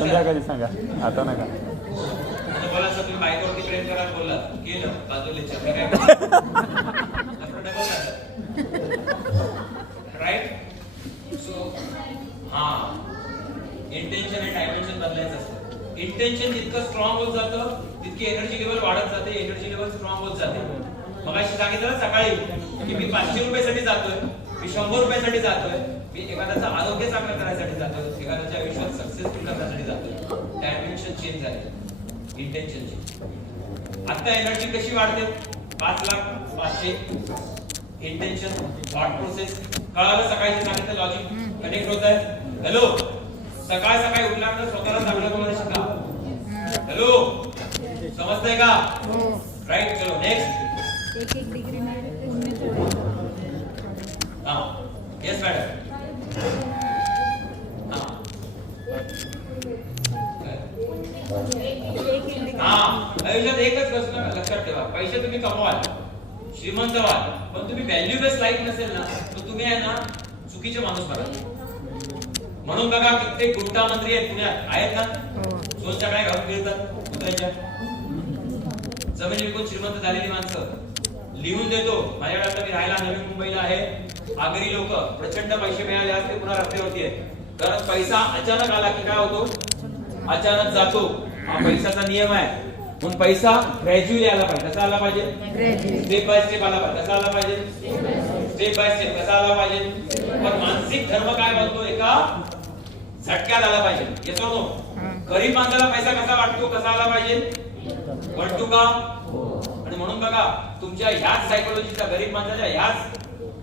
संध्याकाळी सांगा, आता नका. मला तुम्ही बायकोवरती प्रेम करायला बोलला केलं बाजूला राईट. सो हा इंटेन्शन आणि डायमेन्शन बदलायचं असतं. इंटेन्शन जितकं स्ट्रॉंग होत जातं तितकी एनर्जी लेवल वाढत जाते, एनर्जी लेवल स्ट्रॉंग होत जाते. मग अशी सांगितलं सकाळी की मी 500 रुपयासाठी जातोय, मी 100 रुपयासाठी जातोय, मी एखाद्याचं आरोग्य चांगलं करायसाठी जातोय, एखाद्याच्या आयुष्यात सक्सेसफुल करण्यासाठी जातोय. डायमेन्शन चेंज झाले इंटेन्शनची. आता एनर्जी कशी वाढते? 5,00,000 इंटेन्शन थॉट प्रोसेस कळालं. सकाळी सांगितलं लॉजिक कनेक्ट होत आहे. हॅलो, सकाळी सकाळी उठल्यानंतर स्वतःला चांगलं बोलायला शिका. हॅलो, समजतंय का? राईट. चलो नेक्स्ट. एक डिग्री में पुण्य हां येस मॅडम. आयुष्यात एकच गोष्ट लक्षात ठेवा, पैसे तुम्ही कमवाल, श्रीमंत व्हाल, पण तुम्ही व्हॅल्यूलेस लाईफ नसेल ना तर तुम्ही आहे ना चुकीचे माणूस बनाल. म्हणून बघा कित्येक गुंडा मंत्री आहेत पुण्यात, आहेत ना, सोनच्या काय घालून फिरतात कुत्र्याच्या. जमीन विकून श्रीमंत झालेली माणसं. लिहून देतो माझ्याकडे. आता मी राहायला नवी मुंबईला आहे. आगरी लोक प्रचंड पैसे मिळाले असते पुन्हा रस्त्यावरती आहे. कारण पैसा अचानक आला की काय होतो? अचानक जातो. हा पैशाचा नियम आहे. म्हणून पैसा ग्रॅज्युअली आला पाहिजे. कसा आला पाहिजे? स्टेप बाय स्टेप आला पाहिजे. कसा आला पाहिजे? Step by step. कसा आला पाहिजे? पण मानसिक धर्म काय बोलतो? एका झटक्यात आला पाहिजे. येतो नो. गरीब माणसाला पैसा कसा वाटतो? कसा आला पाहिजे? वाटतो का? आणि म्हणून बघा तुमच्या ह्याच सायकोलॉजीचा, गरीब माणसाच्या ह्याच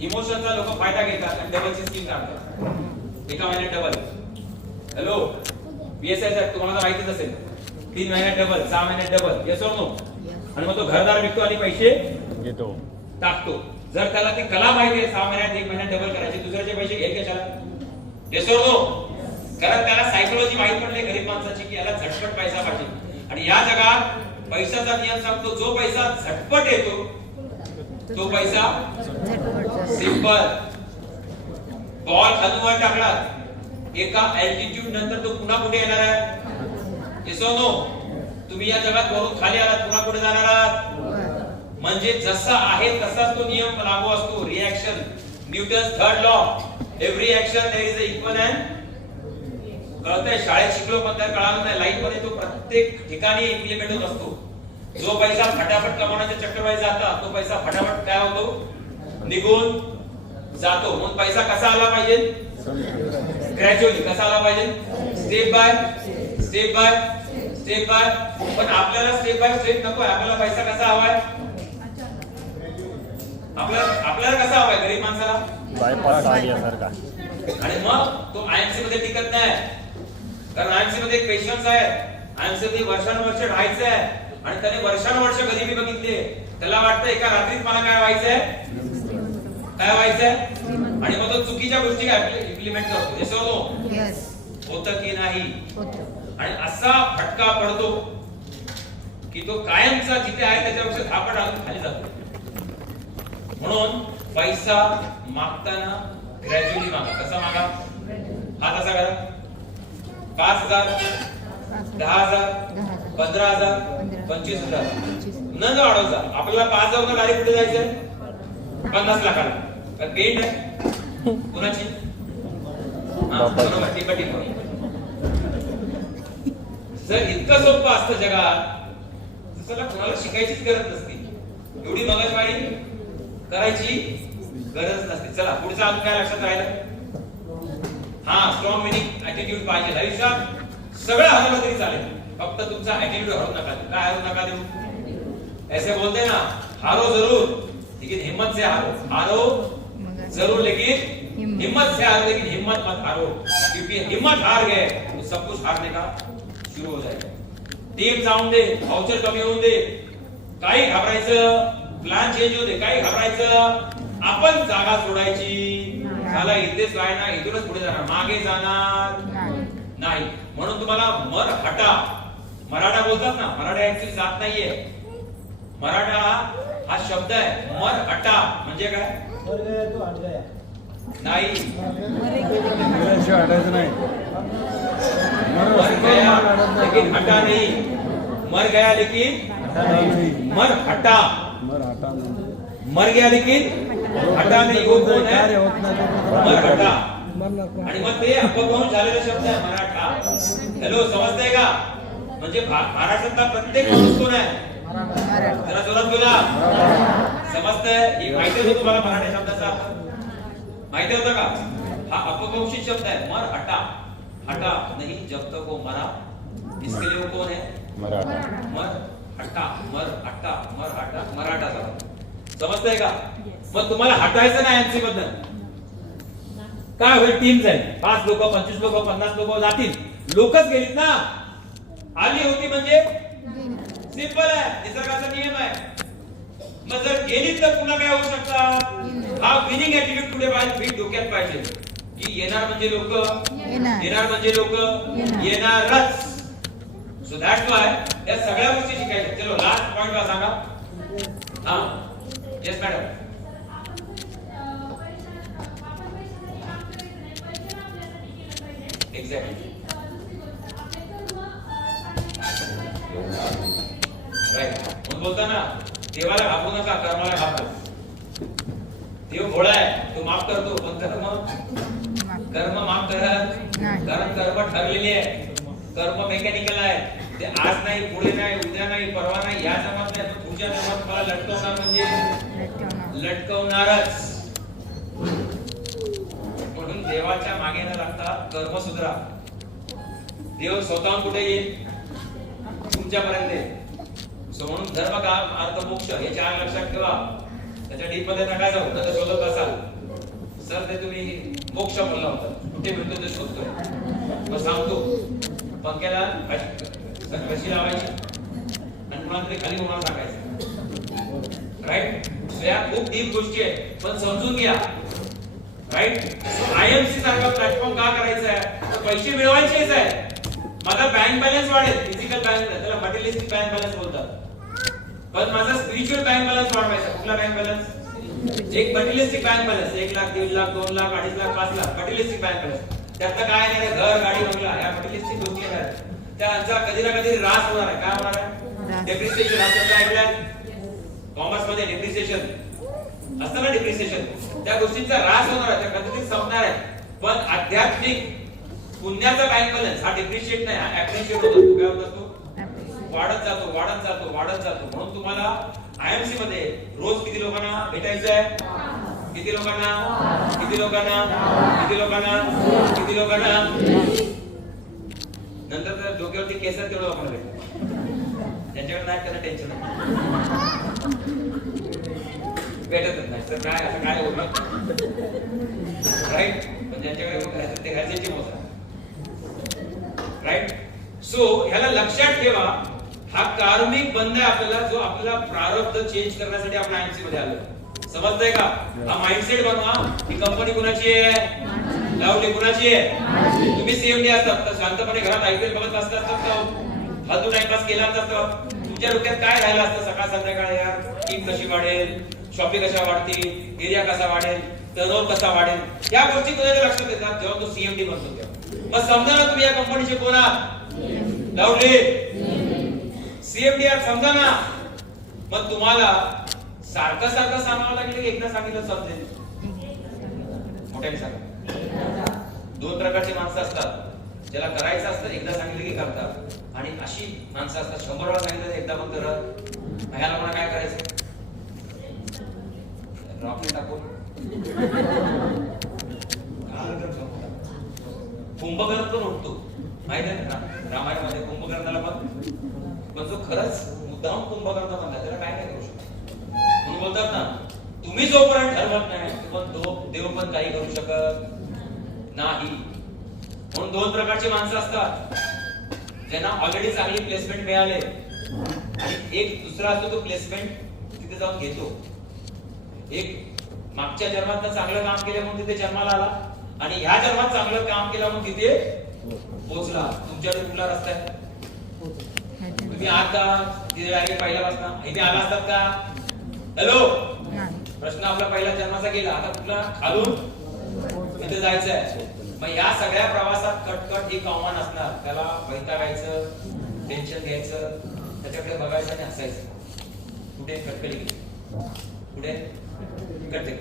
इमोशनचा लोक फायदा घेतात आणि डबलची स्कीम काढतात. एका महिन्यात डबल. हॅलो, बीएसआय साहेब तुम्हाला माहितीच असेल, 3 महिन्यात डबल, 6 महिन्यात डबल. येस और नो? आणि मग तो घरदार विकतो आणि पैसे घेतो, टाकतो. जर त्याला ती कला माहिती आहे 6 महिन्यात 1 महिन्यात डबल करायची, दुसऱ्याचे पैसे घेईल कशाला? येस और नो? कारण त्याला सायकोलॉजी माहित पडली गरीब माणसाची की याला झटपट पैसा पाहिजे. आणि या जगात पैशाचा नियम सांगतो, जो पैसा झटपट येतो तो पैसा सिंपल. बॉल खालून टाकला एका अल्टिट्यूड नंतर तो पुन्हा कुठे येणार आहे? येस और नो? तुम्ही या जगात वरून खाली आलात, पुन्हा कुठे जाणार आहात? म्हणजे जसा आहे तसाच तो नियम लागू असतो. Reaction, Newton's third law. Every action there is a equal and. कळतंय? शाळेत शिकलो पण त्या कळालं नाही. लाईफ मध्ये तो प्रत्येक ठिकाणी इम्प्लिमेंट होत असतो. जो पैसा फटाफट कमावण्याच्या चक्करमध्ये जाता तो पैसा फटाफट काय होतो? निघून जातो. म्हणून पैसा कसा आला पाहिजे? ग्रॅज्युअली. कसा आला पाहिजे? Step by step by step by. पण आपल्याला स्टेप बाय स्टेप नकोय. आपल्याला पैसा कसा हवाय? आपल्याला कसा हवाय गरीब माणसाला? बायपास आल्यासारखा. आणि मग तो आयएमसी मध्ये टिकत नाही. कारण आयएमसी मध्ये एक पेशन्स आहे. आयएमसी मध्ये वर्षानुवर्ष राहायचं आहे. आणि त्याने वर्षानुवर्ष गरिबी बघितली. त्याला वाटतं एका रात्रीत मला काय व्हायचंय? काय व्हायचंय? आणि मग तो चुकीच्या गोष्टी इम्प्लिमेंट करतो. येस और नो? होतं की नाही? आणि असा फटका पडतो की तो कायमचा जिथे आहे त्याच्यापेक्षा धापट आणून खाली जातो. म्हणून पैसा मागताना ग्रॅज्युअली मागा. कसा मागा? हा तसा करा. 5,000, 10,000, 15,000, 25,000 न वाढवता. आपल्याला 5,000 गाडी कुठे जायचंय? 50 लाखाला. पेंट आहे कुणाची? जर इतकं सोपं असतं जगात तर कोणाला शिकायचीच गरज नसते. एवढी मगजमारी करायची गरज नसते. चला पुढचा अजून काय लक्षात राहिलं? हा, स्ट्रॉंग विनिंग ऍटिट्यूड पाहिजे आयुष्यात. सगळं हरवलं तरी चालेल, फक्त तुमचा ऍटिट्यूड हरवू नका. काय हरवू नका देऊ? ऐसे बोलते ना, हारो जरूर लेकिन हिम्मत से हारो. हारो जरूर लेकिन हिम्मत से हारो. लेकिन हिम्मत मत हारो, क्योंकि हिम्मत हार गए तो सब कुछ हारने का शुरू हो जाएगा. टीम जाऊन दे, व्हाउचर कमी होऊन दे, काही घाबरायचं, प्लॅन चेंज होऊ दे, काही घाबरायचं. आपण जागा सोडायची. झाला इथेच राहणार, इथूनच पुढे जाणार, मागे जाणार नाही. म्हणून तुम्हाला मर हटा, मराठा बोलतात ना, मराठा ऍक्च्युअली जात नाहीये. मराठा हा शब्द आहे. मर हटा म्हणजे काय? नाही, हटायचं नाही. मर गया लेकिन हटा नहीं, मर गया लेकिन मर हटा, मर गया लेकिन हटा नाही, वो कोण आहे? मर हटा. आणि मग ते अपभ्रंश झालेला शब्द आहे मराठा. हॅलो, समजतंय का? म्हणजे महाराष्ट्रातला प्रत्येक माणूस कोण आहे? जरा जोरात बोला. समजतंय? ही माहिती होती तुम्हाला मराठी शब्दाचा? माहिती होतं का? हा अपभ्रंशित शब्द आहे मर हटा. हटा नहीं जब तक वो मरा, इसके लिए वो कौन है? मराठा. मर हटा, मर हटा, मर हटा, मराठा झाला. समजतंय का? मग तुम्हाला हटायचं नाही एमसी बद्दल. काय होईल? टीम जाईल, 5 लोक 25 लोक 50 लोक जातील. लोकच गेलीत ना, आली होती म्हणजे सिंपल आहे, निसर्गाचा नियम आहे. मग जर गेलीत तर पुन्हा काय होऊ शकतं? हा विनिंग ऍटिट्यूड पुढे पाहिजे, डोक्यात पाहिजे की येणार म्हणजे लोक, येणार म्हणजे लोक येणारच. सो दॅट्स व्हाय या सगळ्या गोष्टी शिकायच्या. चलो लास्ट पॉइंट ला सांगा. हा येस मॅडम. Exactly right. म्हणून बोलताना देवाला घाबरू नका, कर्माला घाबरा. देव भोळा आहे, तो माफ करतो, पण कर्म माफ करत. कारण कर्म ठरलेली आहे, कर्म मेकॅनिकल आहे. ते आज नाही, पुढे नाही, उद्या नाही, परवा नाही, या जन्मात नाही, तर पुढच्या जन्मात मला लटकवणार म्हणजे लटकवणारच. म्हणून देवाच्या मागे न लागता कर्म सुधरा. देव स्वतःहून कुठे येईल? तुमच्यापर्यंत येईल. सो म्हणून धर्म, काम, अर्थ, मोक्ष हे 4 लक्षात ठेवा. त्याच्या डीप मध्ये नका जाऊ, तर शोधत असाल. सर ते तुम्ही मोक्ष म्हणला होता, कुठे मिळतो ते शोधतोय. मग सांगतो, पंख्याला कशी लावायची आणि पुन्हा तरी खाली होणार टाकायचं. राईट. या खूप डीप गोष्टी आहेत, पण समजून घ्या. राईट. आयएमसी सारखा प्लॅटफॉर्म का करायचा आहे? तर पैसे मिळवायचेच आहे. माझा बँक बॅलन्स वाढेल, फिजिकल बँक, त्याला मटेरियलिस्टिक बँक बॅलन्स बोलतात. पण माझा स्पिरिच्युअल बँक बॅलन्स वाढवायचा. कुठला बँक बॅलन्स? एक materialistic bank balance. 1 lakh, 1.5 lakh, 2 lakh, 2.5 lakh, 5 lakh materialistic bank balance. त्यातलं काय नाही, घर, गाडी, बंगला या मटेरियलिस्टिक गोष्टी आहेत. त्यांचा कधी ना कधी ऱ्हास होणार आहे. काय होणार आहे? डेप्रिसिएशन. हा शब्द ऐकलाय कॉमर्स मध्ये? डेप्रिसिएशन असतं ना, डेप्रिसिएशन. त्या गोष्टींचा ऱ्हास होणार आहे, त्या कधीतरी संपणार आहे. पण आध्यात्मिक पुण्याचा बँक बॅलन्स हा डेप्रिशिएट नाही, हा ऍप्रिशिएट होतो. काय होत असतो? वाढत जातो, वाढत जातो, वाढत जातो. म्हणून तुम्हाला आयएमसी मध्ये रोज किती लोकांना भेटायचं आहे? किती लोकांना? किती लोकांना? किती लोकांना? किती लोकांना? नंतर तर डोक्यावरती केस आहेत तेवढं लोकांना भेटत. त्यांच्याकडे नाही, त्यांना टेन्शन भेटतच नाही. तर काय असं काय होतं? राईट. पण ज्यांच्याकडे घराचं ते घरच्याची मोजा. राईट. सो ह्याला लक्षात ठेवा, हा कार्मिक बंध आहे आपल्याला, जो आपल्याला प्रारब्ध चेंज करण्यासाठी आपण आयएमसी मध्ये आलो. समजतंय का? हा माइंडसेट बनवा. ही कंपनी कुणाची आहे? लावली कुणाची आहे? तुम्ही सीएमडी असतात तर शांतपणे घरात आयपीएल बघत असतात, फालतू टाइमपास केला असतात. तुमच्या डोक्यात काय राहिलं असतं सकाळ संध्याकाळ? यार टीम कशी वाढेल, शॉपिंग कशा वाढतील, एरिया कसा वाढेल, टर्नओव्हर कसा वाढेल, या गोष्टी तुझ्या लक्षात येतात जेव्हा तू सीएमडी बनतो तेव्हा. मग समजा ना तुम्ही या कंपनीचे कोण आहात? लावले सीएमडी आहात, समजा ना. मग तुम्हाला सारखं सारखं सांगावं लागेल की एकदा सांगितलं समजेल? मोठ्याने सांगा. 2 प्रकारची माणसं असतात. ज्याला करायचं असतं एकदा सांगितलं की करतात, आणि अशी माणसं असतात 100 वेळा सांगितलं एकदा पण करत. ह्याला मला काय करायचं? रॉकेट टाकून कुंभकर्ण पण उठतो, माहिती आहे ना? रामायणामध्ये कुंभकर्णाला पण जो खरंच मुद्दाम कुंभकर्ण म्हणला त्याला काय करू शकतो? म्हणून बोलतात ना, तुम्ही जोपर्यंत ठरवत नाही पण देव पण काही करू शकत नाही. म्हणून 2 प्रकारची माणसं असतात. ज्यांना ऑलरेडी चांगली प्लेसमेंट मिळाले, आणि एक दुसरा असतो तो प्लेसमेंट तिथे जाऊन घेतो. एक मागच्या जन्मात चांगलं काम केलं म्हणून तिथे जन्माला आला, आणि ह्या जन्मात चांगलं काम केलं म्हणून तिथे पोहोचला. तुमच्याकडे कुठला रस्ता आहे? तुम्ही आता तिथे डायरेक्ट पहिला वाजता इथे आला असतात का? हॅलो, प्रश्न आपला पहिला जन्माचा गेला, आता कुठला खालून इथे जायचं आहे. मग या सगळ्या प्रवासात कटकट एक आव्हान असणार, त्याला वैतागायचं, टेन्शन घ्यायचं, त्याच्याकडे बघायचं आणि हसायचं. कुठे कटकली गेली, कुठे कटकली.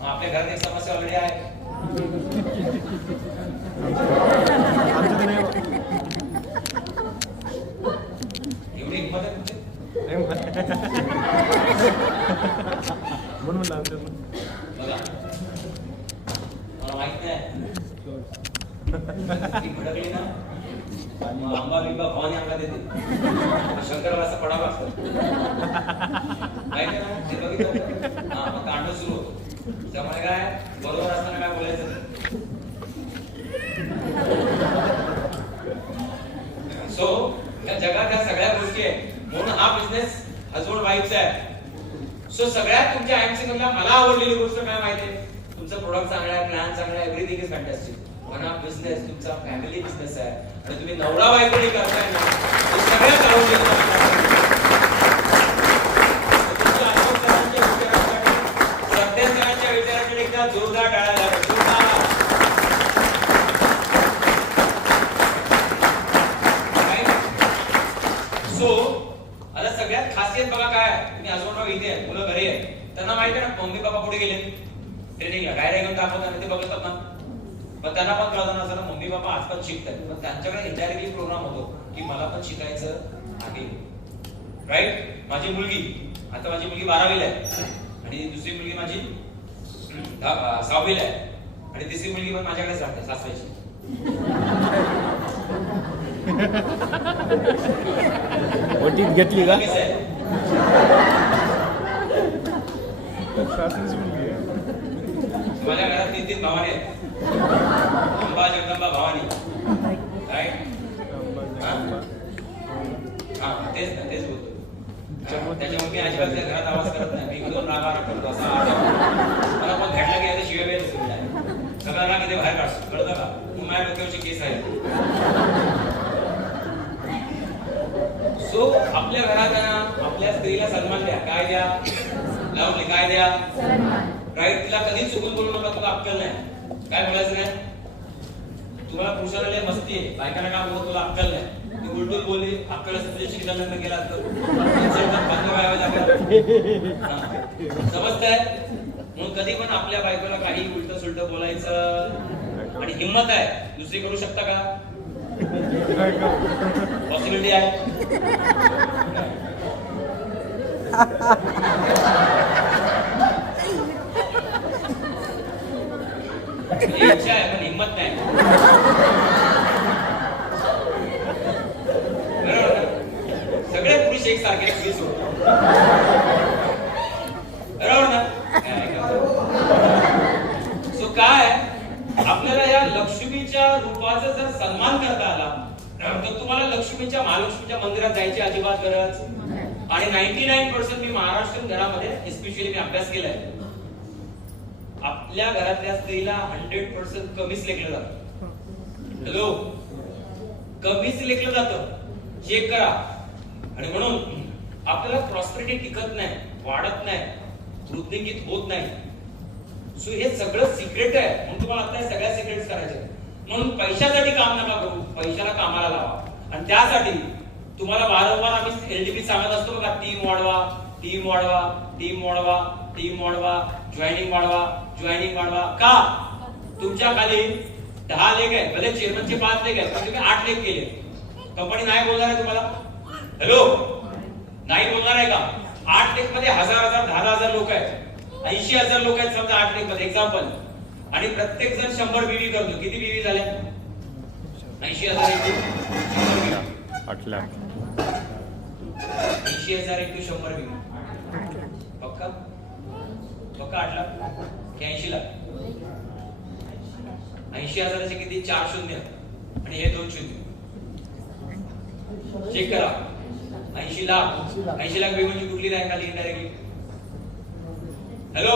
आपल्या घरात एक समस्या ऑलरेडी आहे. एवढी हिंमत आहे तुमची? बघा, मला माहित नाही ती भडकली ना, मग आंबा बिंबा भवानी अंगा देते, शंकराला असं पडावं लागतं. माहिती आहे ना, ते बघितलं. हा, मग कांड सुरू होतो. त्यामुळे काय, बरोबर असताना काय बोलायचं. सो या जगात या सगळ्या गोष्टी आहेत, म्हणून हा बिझनेस हजवून व्हायचा आहे. सो सगळ्यात तुमच्या आयएमसी मधला मला आवडलेली गोष्ट काय माहितीये, तुमचं प्रोडक्ट चांगला आहे, प्लॅन चांगला आहे, एव्हरीथिंग इज फॅन्टॅस्टिक. पण हा बिझनेस तुमचा फॅमिली बिझनेस आहे आणि तुम्ही नवरा बायकोनी करताय ना, हे सगळ्यात आवडलेलं सत्तेच्या विचाराकडे एकदा जोरदार टाळायला सो आता सगळ्यात खासियत बघा काय, तुम्ही हजबंड इथे आहे, मुलं घरी आहे, त्यांना माहिती आहे ना मम्मी पप्पा पुढे गेले ट्रेनिंगला, डायरेक्ट घेऊन दाखवतात, ते बघतात ना. पण त्यांना पण कळलं नसतं ना मम्मी पप्पा आजकाल शिकतात, पण त्यांच्याकडे इनडायरेक्टली प्रोग्राम होतो की मला पण शिकायचं आहे. राईट. माझी मुलगी 12वीला आहे आणि दुसरी मुलगी माझी 6वीला आहे आणि तिसरी मुलगी पण माझ्याकडेच राहते सासऱ्याची. ओटीत घेतली का? माझ्या घरात 3 भावाने आहेत, अंबा जगदंबा भवानी. राईट. हा, तेच बोलतो. त्याच्यामुळे मी अजिबात त्या घरात आवाज करत नाही, मी 2 रागा करतो असा. मला पण घडला की शिवाय वेळ सगळा राग इथे बाहेर काढतो, कळतं का? माझ्या डोक्यावरची केस आहे. सो आपल्या घरात आपल्या स्त्रीला सन्मान द्या. काय द्या? लावली काय द्या? राईट. तिला कधीच चुकून बोलू नका, तुला अक्कल नाही. काय बोलायचं नाही. तुम्हाला पुरुषाला लय मस्ती आहे, बायकांना काय बोलतो तुला अक्कल नाही. ती उलटून बोलली, अक्कल असतं तुझ्या शिक्षण केला असतं, समजतंय. म्हणून कधी पण आपल्या बायकोला काही उलट सुलट बोलायचं आणि हिंमत आहे दुसरी करू शकता का? पॉसिबिलिटी आहे. इच्छा आहे पण हिंमत नाही. सगळे पुरुष एक सारखे बरोबर ना. सो काय आपल्याला या लक्ष्मीच्या रूपाचा जर सन्मान करता आला तर तुम्हाला लक्ष्मीच्या महालक्ष्मीच्या मंदिरात जायची अजिबात गरज. आणि 99% मी महाराष्ट्रीयन घरामध्ये एस्पेशली मी अभ्यास केलाय, आपल्या घरातल्या स्त्रीला 100% कमीच लेखलं जातं. हॅलो, कमीच लेखलं जातं. चेक करा. आणि म्हणून आपल्याला प्रॉस्पेरिटी टिकत नाही, वाढत नाही, वृद्धिंगित होत नाही. सो हे सगळं सिक्रेट आहे. म्हणून तुम्हाला आता हे सगळ्या सिक्रेट्स करायचे. म्हणून पैशासाठी काम नका करू, पैशाला कामाला लावा. आणि त्यासाठी तुम्हाला वारंवार आम्ही एलडीपी सांगत असतो बघा, टीम वाढवा, टीम वाढवा, टीम वाढवा, टीम वाढवा, जॉईनिंग वाढवा, जॉईनिंग वाढवा. का? तुमच्या खाली 10 लेख आहेत, भले चेअरमनचे 5 लेख आहेत, पण तुम्ही 8 लेख केले. कंपनी नाही बोलणार आहे तुम्हाला. हॅलो, नाही बोलणार आहे का? 8 लेख मध्ये 1000 10,000 लोक आहेत, 80,000 लोक आहेत समजा 8 लेख मध्ये एक्झाम्पल. आणि प्रत्येक जण 100 बीवी करतो. किती बीवी झाल्या? 80,000 8 लाख. 80,000 × 100 बीवी. पक्का 8 लाख की 80 लाख? 80,000चे किती? 4 शून्य आणि हे 2 शून्य. चेक करा. 80 लाख बीवी कुठली रँक आली इनडायरेक्टली? Hello,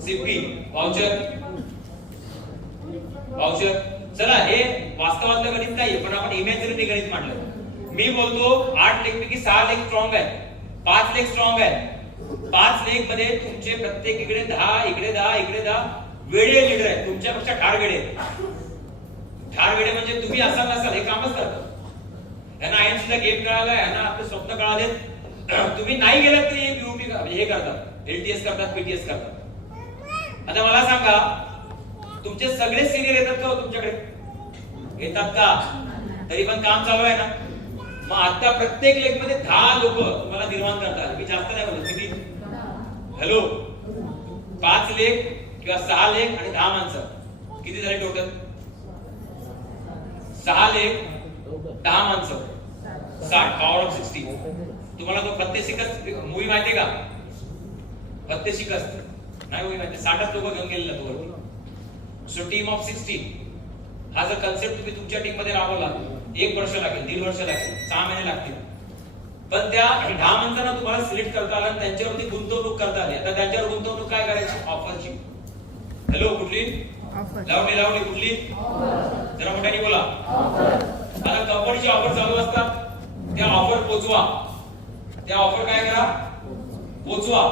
CP voucher. चला, हे वास्तवातलं गणित नाहीये, पण आपण इमॅजिनरी गणित मांडलं. मी बोलतो 8 लेख पैकी 6 लेख स्ट्रॉंग आहे, 5 लेख स्ट्रॉंग आहे. 5 लेख मध्ये तुमचे प्रत्येक इकडे 10, इकडे 10, इकडे 10, वेडे लीडर आहेत, तुमच्यापेक्षा ठार वेडे आहेत. ठार वेडे म्हणजे तुम्ही असाल नसाल हे कामच करतात. यांना आयएनसीचा गेम कळालाय, यांना आपले स्वप्न कळालेत. तुम्ही नाही गेलात तरी युपी हे करतात, एलटीएस करतात, पीटीएस करतात. आता मला सांगा, तुमचे सगळे सिनियर येतात का हो तुमच्याकडे? येतात का? तरी पण काम चालू आहे ना. मग आता प्रत्येक लेख मध्ये 10 लोक तुम्हाला निर्माण करतात. मी जास्त नाही बोलत. किती? हॅलो, 5 लेख किंवा 6 लेख आणि 10 माणसं. किती झाले टोटल? 6 लेख 10 माणसं, 60. Power of 60. तुम्हाला तो फत्ते शिकस्त मूवी माहितीये का? फत्ते शिकस्त नाही मूवी माहिती? 60च लोक घेऊन गेलेला तो. सो टीम ऑफ 60 हा जर कन्सेप्ट तुम्ही तुमच्या टीम मध्ये राबवला, 1 वर्ष लागेल, 1.5 वर्ष लागेल, 6 महिने लागतील. पण त्या 10 माणसांना तुम्हाला सिलेक्ट करता आलं आणि त्यांच्यावरती गुंतवणूक करता आली. आता त्यांच्यावर गुंतवणूक काय करायची? ऑफरची. हॅलो, कुठली? लावणी कुठली? जरा मोठ्याने बोला. आता कंपनीची ऑफर चालू असतात, त्या ऑफर पोचवा. त्या ऑफर काय करा? पोचवा.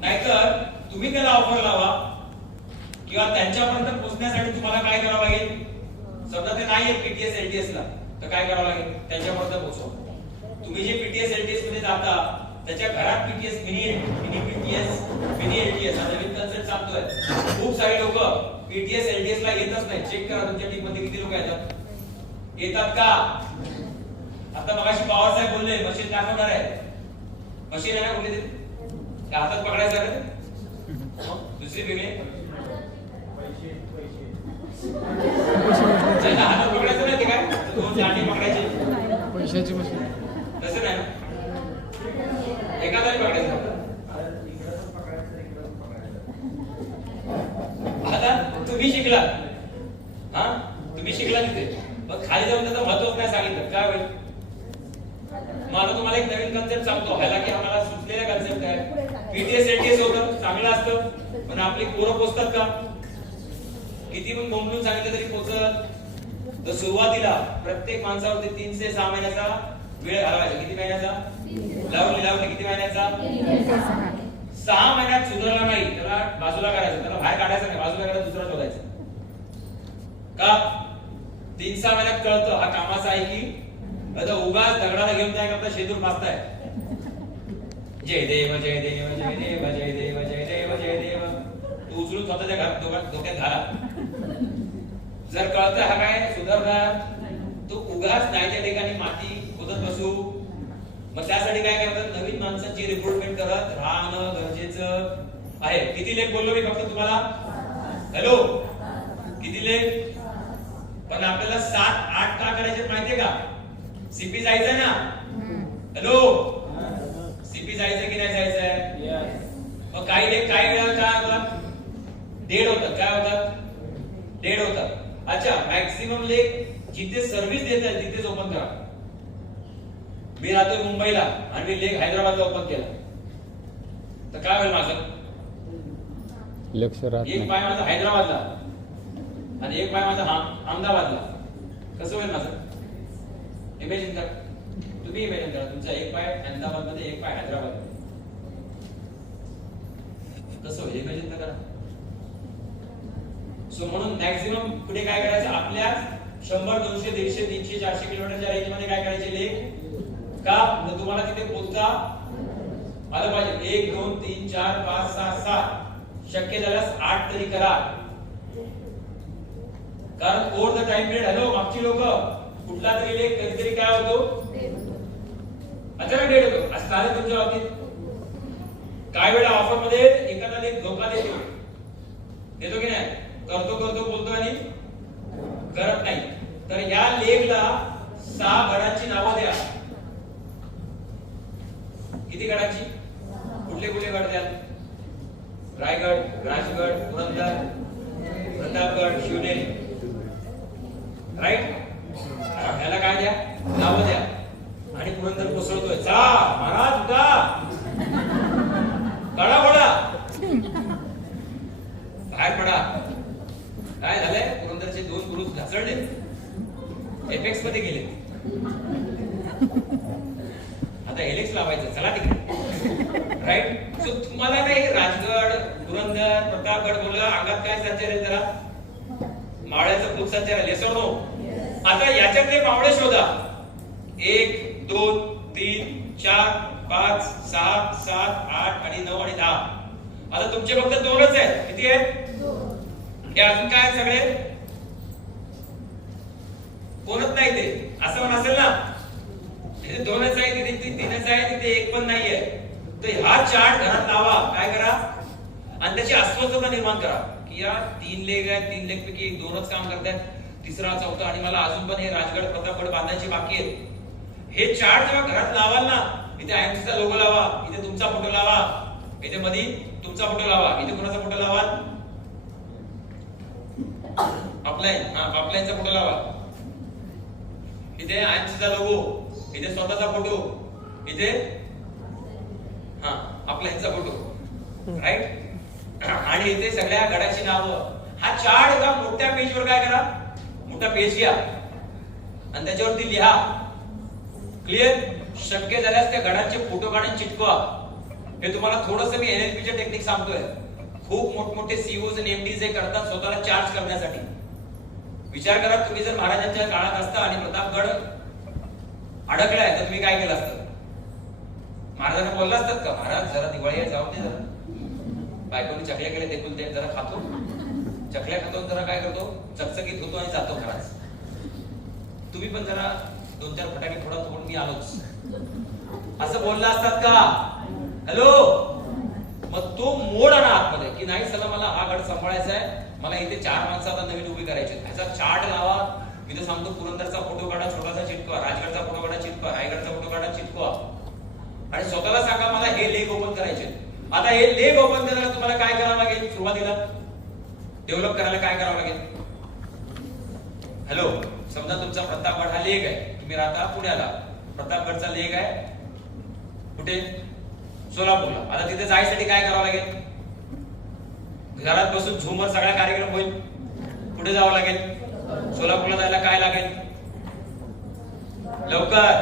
नाहीतर तुम्ही त्याला ऑफर लावा किंवा त्यांच्यापर्यंत पोहोचण्यासाठी तुम्हाला काय करावं लागेल? समजा ते नाही आहे पीटीएस एलटीएस ला, तर काय करावं लागेल? त्यांच्यापर्यंत पोहोचवा. तुम्ही जे पीटीएस एलटीएस मध्ये जाता त्याच्या घरात PTS mini PTS mini LTS हा नवीन कन्सेप्ट सांगतोय. खूप सारे लोक पीटीएस एलटीएस ला येतच नाही. चेक करा तुमच्या टीम मध्ये किती लोक येतात का? आता मगाशी पवार साहेब बोलले मशीन दाखवणार आहे. मशीन आहे ना कुठली तरी? हातात पकडायचं आहे. दुसरी वेगळी हातात पकडायचं नाही ते काय? दोन लाठी पकडायची पैशाची मशीन तसं नाही ना, एखादा पकडायचं. आता तुम्ही शिकला, हा तुम्ही शिकला तिथे, पण खाली जाऊन त्याचं महत्वच नाही सांगितलं. काय होईल? मला तुम्हाला एक नवीन कन्सेप्ट सांगतो. हालाकी आम्हाला सुचलेला कन्सेप्ट आहे. पीटीएस एलटीएस होतं, चांगलं असतं, पण आपली पोरं पोचतात का? किती पण बोंबलून सांगितलं तरी पोचत. तर सुरुवातीला प्रत्येक माणसावरती 3 ते 6 महिन्याचा वेळ घालवायचा. किती महिन्याचा? लावली किती महिन्याचा? 6 महिन्यात सुधारला नाही त्याला बाजूला करायचं, त्याला बाहेर काढायचं नाही, बाजूला करायचं, दुसरा शोधायचा. का? 3-6 महिन्यात कळतं हा कामाचा आहे की आता उगाच दगडाला घेऊन काय करता? शेतूर पाचताय. जय देव जय देव जय देव जय देव जय देव जय देव. तू उचलून स्वतःच्या घरात डोक्यात घाला. जर कळतं हा काय सुधारणार, तो उगाच नाही त्या ठिकाणी माती खोदत बसू. मग त्यासाठी काय करतात? नवीन माणसांची रिक्रुटमेंट करत राहणं गरजेचं आहे. किती लेख बोललो मी फक्त तुम्हाला? हॅलो, किती लेख? पण आपल्याला 7-8 का करायचे माहितीये का? सीपी जायचंय ना. हॅलो, सीपी जायचं की नाही जायचंय? मग काही लेख काही वेळा काय होतात? डेड होतात. काय होतात? डेड होतात. अच्छा, मॅक्सिमम लेख जिथे सर्व्हिस देत आहेत तिथेच ओपन करा. मी राहतोय मुंबईला आणि मी लेख हैदराबादला ओपन केला तर काय होईल माझं? लक्ष राहत एक नाही. पाय माझा हैदराबादला आणि एक पाय माझा अहमदाबादला. कसं होईल माझं? इमॅजिन करा, तुम्ही इमॅजिन करा. तुमचा एक पाय अहमदाबाद मध्ये, एक पाय हैदराबाद मध्ये. कसं होईल? इमॅजिन करा. सो म्हणून मॅक्सिमम पुढे काय करायचं? आपल्या 100, 200, 150, 300, 400 किलोमीटरच्या रेंज मध्ये काय करायचे लेख? का? तर तुम्हाला तिथे पोहोचता आलं पाहिजे. 1, 2, 3, 4, 5, 6, 7 शक्य झाल्यास 8 तरी करा. कारण over the time period, hello मागची लोक, कुठला तरी लेख कधीतरी काय होतो? अचानक डेट होतो. असं झालं तुमच्या बाबतीत? काय वेळा ऑफर मध्ये एखादा लेख धोका देतो की नाही? करतो बोलतो आणि करत नाही. तर या लेखला 6 गडांची नावं द्या. किती गडांची? कुठले गड द्या? रायगड, राजगड, पुरंदर, प्रतापगड, शिवनेरी. राईट? याला काय द्या? नावं द्या. आणि पुरंदर कोसळतोय. चा महाराज उठा, गडा बाहेर पडा. काय झालंय? पुरंदरचे 2 गुरु घसरले, एपेक्स मध्ये गेले. आता हेलिक्स लावायचं. चला तिकडे. राईट. सो तुम्हाला नाही राजगड, पुरंदर, प्रतापगड बोलला अंगात काय संचार आहे जरा मावळ्याचं खूप संचार आहे. Yes or no? आता याच्यातले मावळे शोधा. 1 2 3 4 5 6 7 8 आणि 9 आणि 10. आता तुमचे फक्त 2च आहेत. किती आहेत? हे अजून काय आहेत सगळे? कोणच नाही ते. असं पण असेल ना, तिथे 2च आहे, तिथे 3च आहे, तिथे 1 पण नाहीये. तर हा चार्ट घरात लावा. काय करा आणि त्याची अस्वस्थता निर्माण करा की या 3 लेग आहेत, 3 लेग पैकी 2च काम करतात, तिसरा चौथा आणि मला अजून पण हे राजगड प्रतापगड बांधायची बाकी आहेत. हे चार्ट जेव्हा घरात लावाल ना, इथे आयएमसीचा लोगो लावा, इथे तुमचा फोटो लावा, इथे मध्ये तुमचा फोटो लावा, इथे कोणाचा फोटो लावाल? अपलाईनचा फोटो लावा. इथे आयएमसीचा लोगो, इथे स्वतःचा फोटो, इथे अपलाईनचा फोटो. राईट. आणि इथे सगळ्या गडाची नावं. हा चार्ट एका मोठ्या पेजवर काय करा, मोठा पेज घ्या आणि त्याच्यावरती लिहा. क्लिअर? शक्य झाल्यास त्या गडाचे फोटो काढून चिटकवा. हे तुम्हाला थोडंसं मी एनएलपीचे टेक्निक सांगतोय. खूप मोठमोठे सीईओज आणि एमडीज हे करतात स्वतःला चार्ज करण्यासाठी. विचार करा, तुम्ही जर महाराजांच्या काळात असता आणि प्रतापगड अडकलाय तर तुम्ही काय केलं असतं? महाराजांना बोलला असतात का, महाराज जरा दिवाळी आहे, जाऊ दे जरा, बायकोनी चकल्या केल्या देखून ते जरा खातो, चकल्या खातो, जरा काय करतो, चकचकीत होतो आणि जातो महाराज. तुम्ही पण जरा 2-4 फटाके थोडा थोड, मी आलोच, असं बोलला असतात का? हॅलो. मग तो मोड आणा आतमध्ये की नाही, चला मला हा गड सांभाळायचा आहे, मला इथे 4 माणसं आता नवीन उभी करायची. ह्याचा चार्ट लावा. मी तर सांगतो, पुरंदरचा फोटो काढा, छोटासा चिटकवा, राजगडचा फोटो काढा, चिटकवा, रायगडचा फोटो काढा, चिटकवा आणि स्वतःला सांगा मला हे लेख ओपन करायचे. आता हे लेख ओपन करायला तुम्हाला काय करावं लागेल? सुरुवातीला डेव्हलप करायला काय करावं लागेल? हॅलो. समजा तुमचा प्रतापगड हा लेख आहे, तुम्ही राहता पुण्याला, प्रतापगडचा लेख आहे कुठे? सोलापूरला. आता तिथे जायसाठी काय करावं लागेल? घरात बसून झूमर सगळा कार्यक्रम होईल. कुठे जावं लागेल? सोलापूरला जायला काय लागेल? लवकर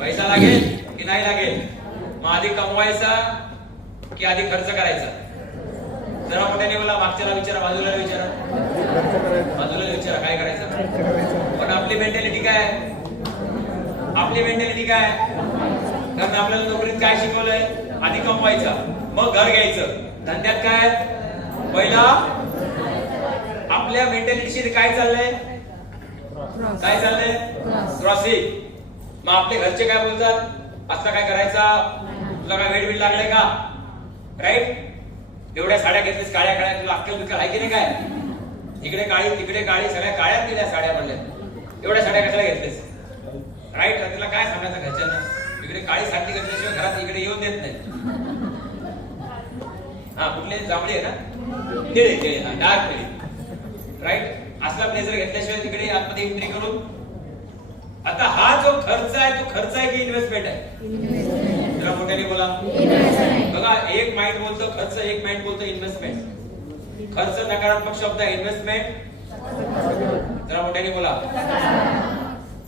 पैसा लागेल की नाही लागेल? मग आधी कमवायचा की आधी खर्च करायचा? जरा मोठ्याने बोला. मागच्याला विचारा, बाजूला विचारा, बाजूला विचारा काय करायचं. पण आपली मेंटॅलिटी काय? आपली मेंटॅलिटी काय? कारण आपल्याला नोकरीत काय शिकवलंय? आधी कमवायचा मग घर घ्यायचं. धंद्यात काय? पहिला आपल्या मेंटॅलिटीशी काय चाललंय? काय चाललंय? क्रॉसिंग. मग आपले घरचे काय बोलतात? असं काय करायचा? तुला काय वेळ लागलाय का? राईट. एवढ्या साड्या घेतलीस काळ्या काळ्या, तुला अक्कल बिक्कल आहे की नाही? काय इकडे काळी तिकडे काळी, सगळ्या काळ्यात दिल्या साड्या म्हणल्या. एवढ्या साड्या कशाला घेतलीस? राईट. तुला काय सांगायचं घरच्यांना? इकडे काळी साडी घेतल्याशिवाय घरात इकडे येऊन देत नाही. कुठले जांभळी आहे ना, निळी, डार्क निळी. राईट. असला ब्लेझर घेतल्याशिवाय तिकडे आतमध्ये एंट्री करून. आता हा जो खर्च आहे तो खर्च आहे की इन्व्हेस्टमेंट आहे? जरा मोठ्याने बोला. बघा, एक माइंड बोलतो खर्च, एक माइंड बोलतो इन्व्हेस्टमेंट. खर्च नकारात्मक शब्द आहे, इन्व्हेस्टमेंट जरा मोठ्याने बोला.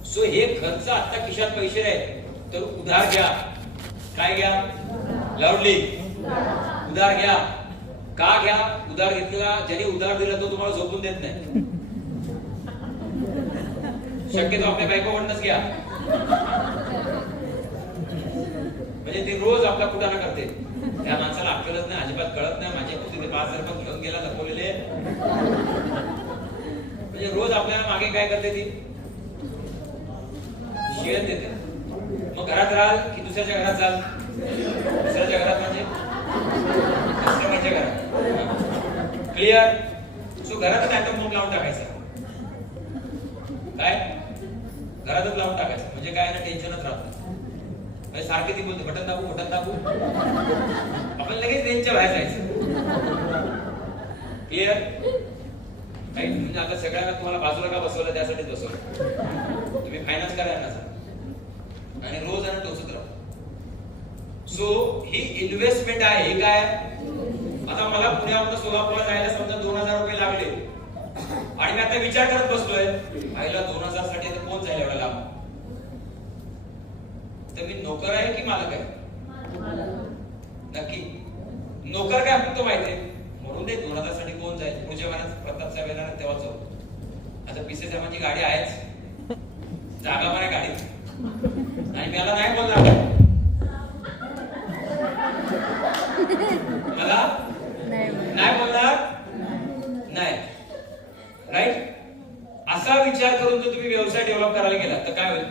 सो हे खर्च आता खिशात पैसे आहेत तर उधार घ्या. काय घ्या? लाऊडली उधार घ्या. का घ्या? उधार घेतलेला, ज्याने उधार दिला तो तुम्हाला झोपून देत नाही. शक्यतो आपल्या बायकोकडूनच घ्या. म्हणजे ती रोज आपला कुटाणा करते. त्या माणसाला अक्कलच नाही, अजिबात कळत नाही. माझ्या तिथे 5,000 रुपये घेऊन गेला लपवलेले. म्हणजे रोज आपल्याला मागे काय करते ती? शिव्याच देते. मग घरात राहाल की दुसऱ्याच्या घरात जाल? दुसऱ्याच्या घरात म्हणजे कस्टमरच्या घरात. क्लिअर? सो घरातच आयटम बॉम्ब लावून टाकायचा. काय? घरातच लावून टाकायचं. म्हणजे काय ना, टेन्शनच राहत नाही. सारखे ती बोलते बटन दाबू, बटन दाबू, आपण लगेच रेंजच्या बाहेर जायचं. क्लिअर? राईट. म्हणजे आता सगळ्यांना तुम्हाला बाजूला का बसवलं? त्यासाठीच बसवलं. तुम्ही फायनान्स करा ना आणि रोज आणि टोचत राहा. सो ही इन्व्हेस्टमेंट आहे. हे काय? आता मला पुण्यावरून सोलापूरला जायला समजा 2,000 रुपये लागले आणि मी आता विचार करत बसलोय, आईला 2,000 साठी कोण जाईल एवढा लांब? तर मी नोकर आहे की मालक आहे? नक्की नोकर काय म्हणतो माहितीये, म्हणून ते 2000 साठी कोण जाईल, पुढच्या महिन्यात प्रताप साहेब येणार तेव्हा जाऊ. आता पिसे साहेबांची गाडी आहेच, जागा पण आहे गाडीत, आणि मला नाही बोलणार, मला नाही बोलणार नाही, राईट. असा विचार करून जर तुम्ही व्यवसाय डेव्हलप करायला गेला तर काय होईल,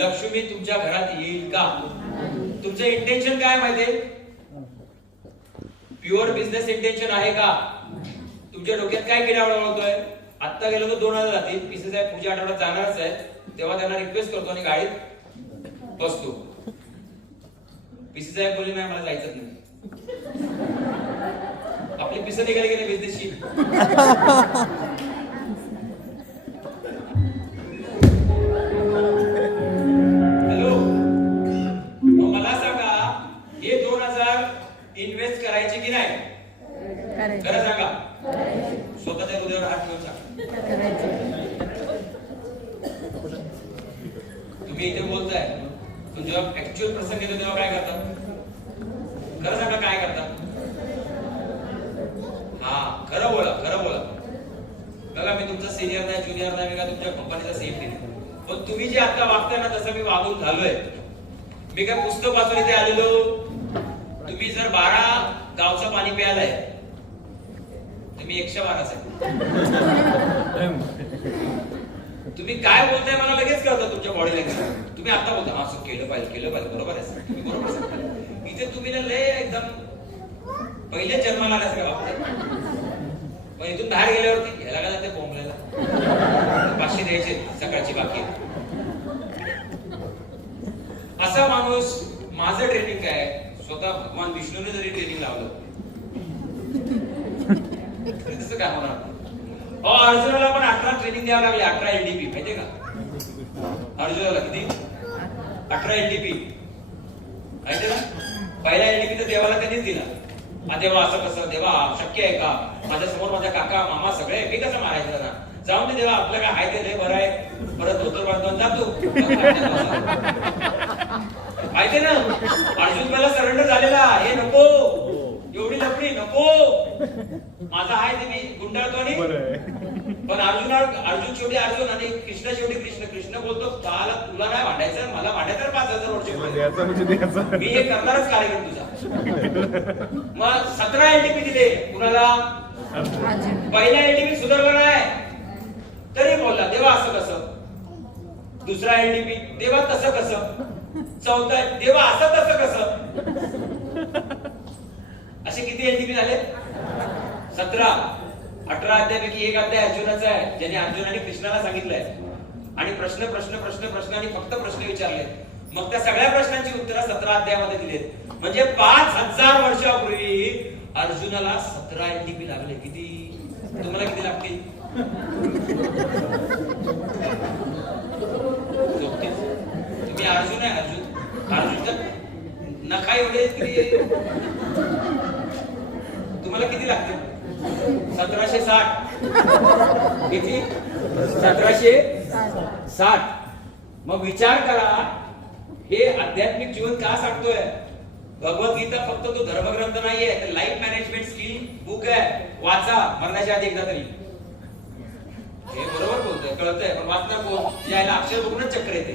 लक्ष्मी तुमच्या घरात येईल का? तुमचं इंटेन्शन काय माहितीये, प्युअर बिझनेस इंटेन्शन आहे का? तुमच्या डोक्यात काय किडावडा होतोय, आता गेलो तर 2000 जातील, पीसी साहेब पुढच्या आठवड्यात जाणारच आहे, तेव्हा त्यांना रिक्वेस्ट करतो आणि गाडीत बसतो. पीसी साहेब बोलले नाही मला जायचंच नाही, आपली पिसं निघाली गेले बिझनेसची. हॅलो, मग मला सांगा हे 2000 इन्व्हेस्ट करायचे की नाही, खरं सांगा, स्वतःच्या हृदयावर हात ठेवून सांगा. तुम्ही इथे बोलताय, पण जेव्हा ऍक्च्युअल प्रसंग येतो तेव्हा काय करता, खरं सांगा काय करता? हा, खरं बोला, खरं बोला. बघा मी तुमचा सिनियर नाही, ज्युनियर नाही, मी का तुमच्या कंपनीचा सीएमडी नाही, पण तुम्ही जे आता वागताय ना तसं मी वागून झालोय. मी काय पुस्तक वाचून इथे आलेलो. तुम्ही जर 12 गावचं पाणी प्यायलाय तर मी 112 आहे. तुम्ही काय बोलताय मला लगेच कळतं तुमच्या बॉडी लँग्वेज. तुम्ही आता बोलता हा असं केलं पाहिजे बरोबर आहे, तुम्ही बरोबर सांगता. इथे तुम्ही ना लय एकदम पहिले जन्माला आल्यासारखं वागताय, पण इथून बाहेर गेल्यावरती ह्याला काय जाते बोंबलायला, 500 द्यायचे सकाळची बाकी. असा माणूस, माझं ट्रेनिंग काय, स्वतः भगवान विष्णूने जरी ट्रेनिंग लावलं तसं काय होणार. अर्जुनाला पण 18 ट्रेनिंग द्यावं लागले, 18 एलडीपी माहितीये का अर्जुनाला, किती 18 एलडीपी माहितीये ना. पहिला एलडीपी तर देवाला त्यांनीच दिला. देवा असं कसं, देवा शक्य आहे का, माझ्या समोर माझ्या काका मामा सगळे, मी कसं मारायचं त्यांना, जाऊन दे देवा आपलं काय आहे ते बरं आहे, परत धोतर बांधून जातो. माहितीये ना अर्जुन मला सरेंडर झालेला, हे नको एवढी लपडी नको, माझा आहे ते मी गुंडाळतो. आणि पण अर्जुन शेवटी अर्जुन आणि कृष्ण शेवटी कृष्ण. कृष्ण बोलतो तुला नाही वाटायचं, मला वाटायचं 5000 वर्ष मी हे करणारच कार्यक्रम तुझा. मग 17 एलडीपी दिले कुणाला, पहिला एलडीपी सुधारला नाही तरी बोलला देवा असं कसं, दुसरा एलडीपी देवा तसं कसं, चौथा देवा असं तसं कसं. असे किती एलडीपी झाले, 17. 18 अध्यायापैकी एक अध्याय अर्जुनाचा आहे, ज्याने अर्जुनाने कृष्णाला सांगितलंय, आणि प्रश्न प्रश्न प्रश्न प्रश्न आणि फक्त प्रश्न विचारले. मग त्या सगळ्या प्रश्नांची उत्तरं 17 अध्यायामध्ये दिलेत. म्हणजे 5000 वर्षापूर्वी अर्जुनाला 17 एलडीपी लागले. किती तुम्हाला किती लागतील, तुम्ही अर्जुन आहे, अर्जुनच्या नखा एवढे तुम्हाला किती लागतील, 1760. किती, 1760. मग विचार करा हे आध्यात्मिक जीवन का सांगतोय. भगवद्गीता फक्त तो धर्मग्रंथ नाहीये, तर लाईफ मॅनेजमेंट स्किल बुक आहे, वाचा मरण्याच्या आधी एकदा तरी. हे बरोबर बोलतोय, कळतंय, पण वाचणार कोण, यायला अक्षर बघूनच चक्कर येते.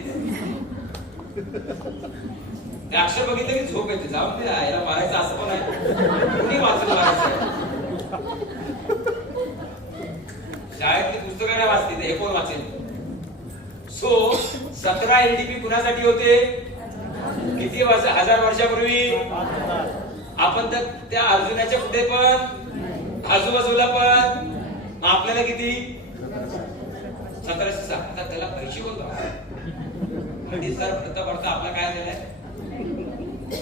ते अक्षर बघितलं की झोप येते, जाऊन ते याला मारायचं असं पण आहे, कुणी वाचलं मारायचं. शाळेतली पुस्तकाने वाचते, हे कोण वाचेल. सो 17 एलडीपी कुणासाठी होते, किती हजार वर्षापूर्वी. आपण तर त्या अर्जुनाच्या पुढे पण आजूबाजूला पण, मग आपल्याला किती 1760. त्याला पैसे बोलतो भरता भरता आपला काय झालंय,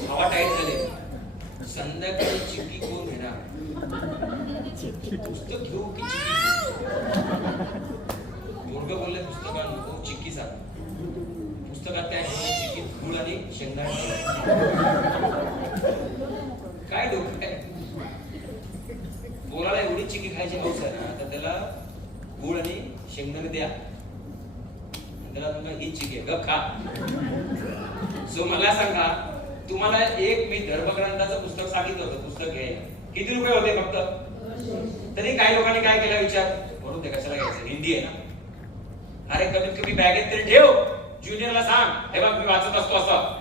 हवा टाईट झाली. संध्याकाळी चिक्की कोण घेणार, पुस्तक घेऊ की चिक्की. मुलगा बोलले पुस्तकात नको, चिक्की सांग. पुस्तकात त्या चिक्की गुळ आणि शेंगदाणे. काय डोकं आहे, पोराला एवढी चिक्की खायची हौस आहे ना, तर त्याला गुळ आणि शेंगदाणे द्या. त्याला सांगा ही चिक आहे ग खा. सो मला सांगा, तुम्हाला एक मी धर्मग्रंथाचं पुस्तक सांगितलं होतं पुस्तक घ्यायला, किती रुपये होते फक्त? तरी काही लोकांनी काय केला विचार, म्हणून ते कशाला घ्यायचं, हिंदी आहे ना. अरे कमीत कमी बॅगेत तरी ठेव, ज्युनियरला सांग हे बघ मी वाचत असतो असं.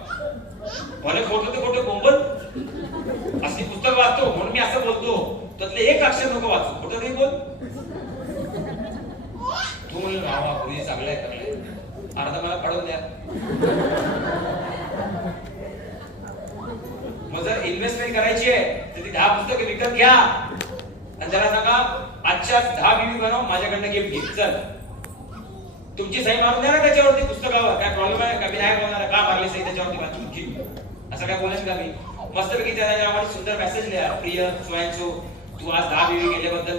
भले खोटं ते खोटं बोंबल असली पुस्तक वाचतो म्हणून मी असं बोलतो, त्यातले एक अक्षर नको वाचू, खोटं नाही बोल. तू म्हणलं वा गुरुजी चांगलं आहे चांगलं आहे, अर्धा मला पडवून द्या. मग जर इन्व्हेस्टमेंट करायची आहे तर ती 10 पुस्तकं विकत घ्या आणि त्याला सांगा आजच्या 10 बीबी बनव, माझ्याकडनं गिफ्ट घे. चल तुमची सही मारून द्या ना त्याच्यावरती पुस्तकावर, काय प्रॉब्लेम आहे का? मी नाही बोलणार का मारली सही त्याच्यावरती वाचून, असं काय बोलायचं का मी? मस्तपैकी त्याला आम्हाला सुंदर मेसेज लिहा, प्रिय स्वयंचो तू आज 10 बीबी केल्याबद्दल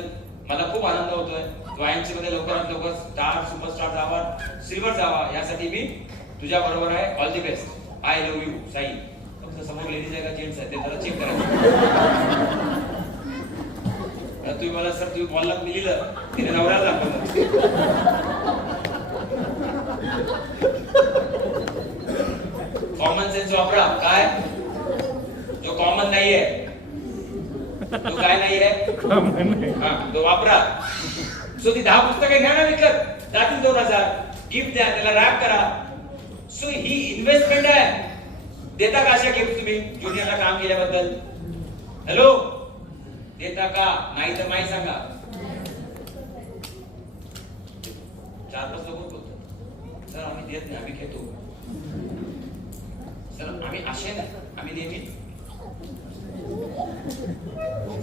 मला खूप आनंद होतोय. स्वयंचे मध्ये लवकरात लवकर स्टार सुपरस्टार जावा, सिल्वर जावा, यासाठी मी तुझ्या बरोबर आहे. All the best, I love you Sai. फक्त समोर लेडीज आहे का जेंट्स आहे ते जरा चेक करायचं. तुम्ही मला सर तुम्ही बॉलला मी लिहिलं, तिने नवऱ्याला दाखवलं. कॉमन सेन्स वापरा. काय जो कॉमन नाहीये तो काय नाहीये, तो वापरा. सो ती 10 पुस्तकं घ्या ना विकत, त्यातील 2000 गिफ्ट द्या, त्याला रॅप करा. सो ही इन्व्हेस्टमेंट आहे. देता का अशा गिफ्ट तुम्ही ज्युनियरला काम केल्याबद्दल? हॅलो, देता का? नाही तर नाही सांगा. 4-5 लोक बोलतात सर आम्ही देत नाही, आम्ही घेतो. सर आम्ही असे नाही, आम्ही नेहमी.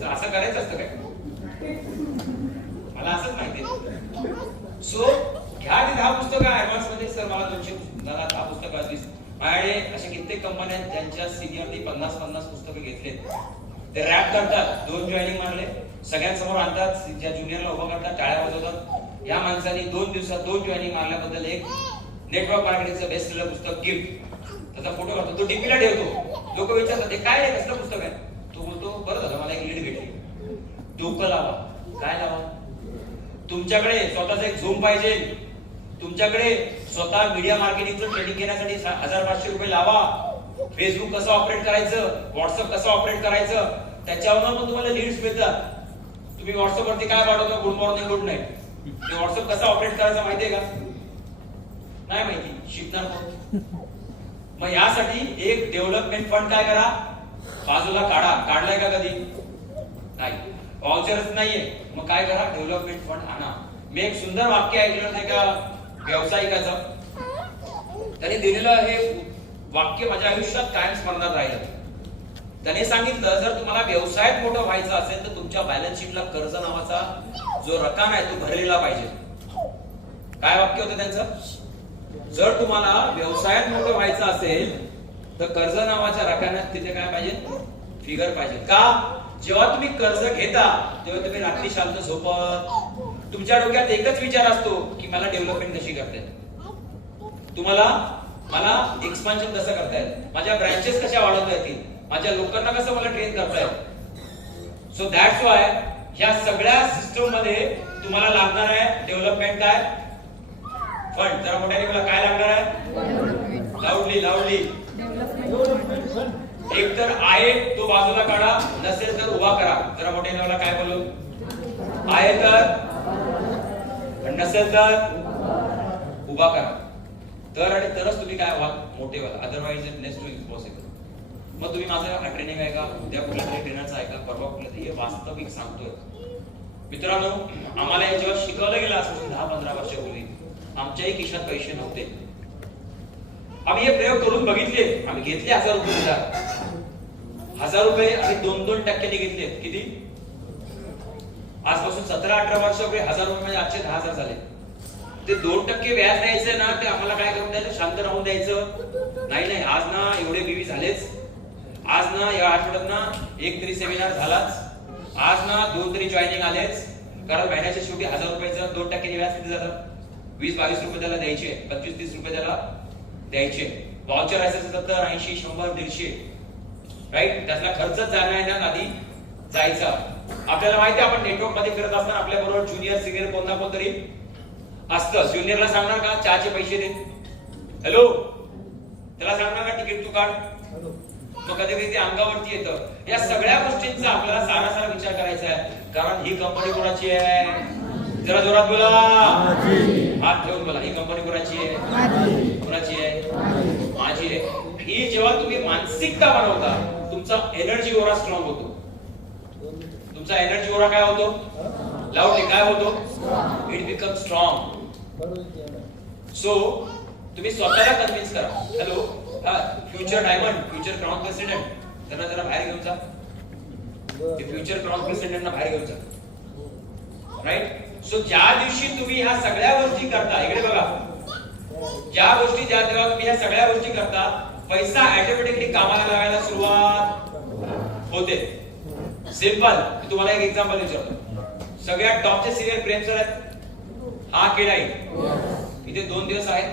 असं करायचं असतं काय? मला असंच माहिती. सो घ्या ती 10 पुस्तकं ऍडव्हान्स मध्ये. सर मला 10 पुस्तकं असलीच. माझ्याकडे अशा कित्येक कंपन्या आहेत ज्यांच्या सिनियरनी 50-50 पुस्तकं घेतलेत. ते रॅप करतात, 2 जॉईनिंग मारले, सगळ्यांसमोर आणतात, ज्या ज्युनियरला उभं करतात, टाळ्या वाजवतात. या माणसाने 2 दिवसात 2 जॉईनिंग मारल्याबद्दल एक नेटवर्क मार्केटिंगचं बेस्ट सेलर पुस्तक गिफ्ट, त्याचा फोटो काढतो, तो डीपीला ठेवतो. लोक विचारतात ते काय आहे, कसलं पुस्तक आहे? तो बोलतो बरं झालं मला एक लीड भेटली. डोकं लावा. काय लावा? तुमच्याकडे स्वतःचा एक झूम पाहिजे, तुमच्याकडे स्वतः मीडिया मार्केटिंगचं ट्रेनिंग घेण्यासाठी 1500 रुपये लावा. फेसबुक कसं ऑपरेट करायचं, व्हॉट्सअप कसं ऑपरेट करायचं, त्याच्यावर पण तुम्हाला लीड्स मिळतात. तुम्ही व्हॉट्सअप वरती काय पाठवता, गुड मॉर्निंग गुड नाईट, ते व्हॉट्सअप कसं ऑपरेट करायचं माहितीये का? नाही माहिती, शिकणार कोण? मग यासाठी एक डेव्हलपमेंट फंड काय करा, बाजूला काढा. काढलाय का कधी? नाही. व्हाउचरच नाहीये, मग काय करा, डेव्हलपमेंट फंड आणा. मी एक सुंदर वाक्य ऐकलं होतं एका व्यावसायिकाचं. त्याने दिलेलं हे वाक्य माझ्या आयुष्यात कायम स्मरणात राहिलं. त्याने सांगितलं जर तुम्हाला व्यवसायात मोठं व्हायचं असेल तर तुमच्या बॅलन्स शीटला कर्ज नावाचा जो रकाना आहे तो भरलेला पाहिजे. काय वाक्य होतं त्यांचं? जर तुम्हाला व्यवसायात मोठं व्हायचं असेल तर कर्ज नावाच्या रकान्यात तिथे काय पाहिजे, फिगर पाहिजे. का? जेव्हा तुम्ही कर्ज घेता तेव्हा तुम्ही रात्री शांत झोपत तुमच्या डोक्यात एकच विचार असतो की मला डेव्हलपमेंट कशी करता येईल, तुम्हाला मला एक्सपान्शन कसं करता येईल, माझ्या ब्रँचेस कशा वाढवता येतील, माझ्या लोकांना कसं मला ट्रेन करता येईल. सो दॅट्स वाय ह्या सगळ्या सिस्टम मध्ये तुम्हाला लागणार आहे डेव्हलपमेंट काय फंड. जरा मोठ्याने मला काय लागणार आहे, लाऊडली लाऊडली. एक तर आहे तो बाजूला काढा, नसेल तर उभा करा. जरा मोठ्याने मला काय बोलू, आहे तर, नसेल तर उभा करा. तर आणि तरच तुम्ही काय व्हाल, मोठे व्हाल. Otherwise it next to impossible. मग तुम्ही माझं ट्रेनिंग आहे का, उद्या कुठल्या तरी ट्रेनरचं आहे का, परवा कुठल्या तरी, हे वास्तविक सांगतोय मित्रांनो. आम्हाला हे जेव्हा शिकवलं गेलं असं 10-15 वर्षापूर्वी आमच्याही खिशात पैसे नव्हते. आम्ही हे प्रयोग करून बघितले. आम्ही घेतले 1000 रुपये सुद्धा. 1000 रुपये आम्ही 2-2% घेतले. किती? आजपासून 17-18 वर्षापूर्वी 1000 रुपये म्हणजे आजचे 10,000 झाले. ते 2% व्याज द्यायचं ना, ते आम्हाला काय करून द्यायचं, शांत राहून द्यायचं. नाही आज ना एवढे बीवी झालेच, आज ना या आठवड्यात ना एक तरी सेमिनार झालाच, आज ना 2 तरी जॉईनिंग आलेच. कारण महिन्याच्या शेवटी 1000 रुपयाचं 2% व्याज किती झालं, 20-22 रुपये त्याला द्यायचे, 25-30 रुपये त्याला द्यायचे. व्हाउचर असेल तर 80, 100, 150 राईट. त्यातला खर्चच जाण्यात आधी जायचा. आपल्याला माहिती आहे आपण नेटवर्क मध्ये फिरत असताना आपल्या बरोबर ज्युनियर सिनियर कोण ना कोणतरी असतं. ज्युनियरला सांगणार का चहाचे पैसे दे? हॅलो, त्याला सांगणार का तिकीट तू काढ? मग कधी कधी ते अंगावरती येतं. या सगळ्या गोष्टींचा आपल्याला सारा विचार करायचा आहे. कारण ही कंपनी कोणाची आहे? जरा जोरात बोला, हात ठेवून बोला. ही कंपनी कोणाची आहे? कोणाची आहे? माझी आहे. ही जेव्हा तुम्ही मानसिकता बनवता, तुमचा एनर्जी ओरा स्ट्रॉंग होतो. तुमचा एनर्जी ओरा काय होतो? लाऊडली काय होतो? It become strong. सो तुम्ही स्वतःला कन्व्हिन्स करा. Hello, future diamond, future crown president, त्यांना जरा बाहेर घेऊन जा. फ्युचर क्राउन प्रेसिडेंटना बाहेर घेऊन जा. राईट? सो ज्या दिवशी तुम्ही ह्या सगळ्या गोष्टी करता, इकडे बघा, ज्या गोष्टी जेव्हा तुम्ही ह्या सगळ्या गोष्टी करता, पैसा ऑटोमॅटिकली कामाला लागायला सुरुवात होते. सिंपल. मी तुम्हाला एक एक्झाम्पल विचारतो. सगळ्यात टॉपचे सिनियर प्रेम सर आहेत. हा की नाही? इथे 2 दिवस आहेत.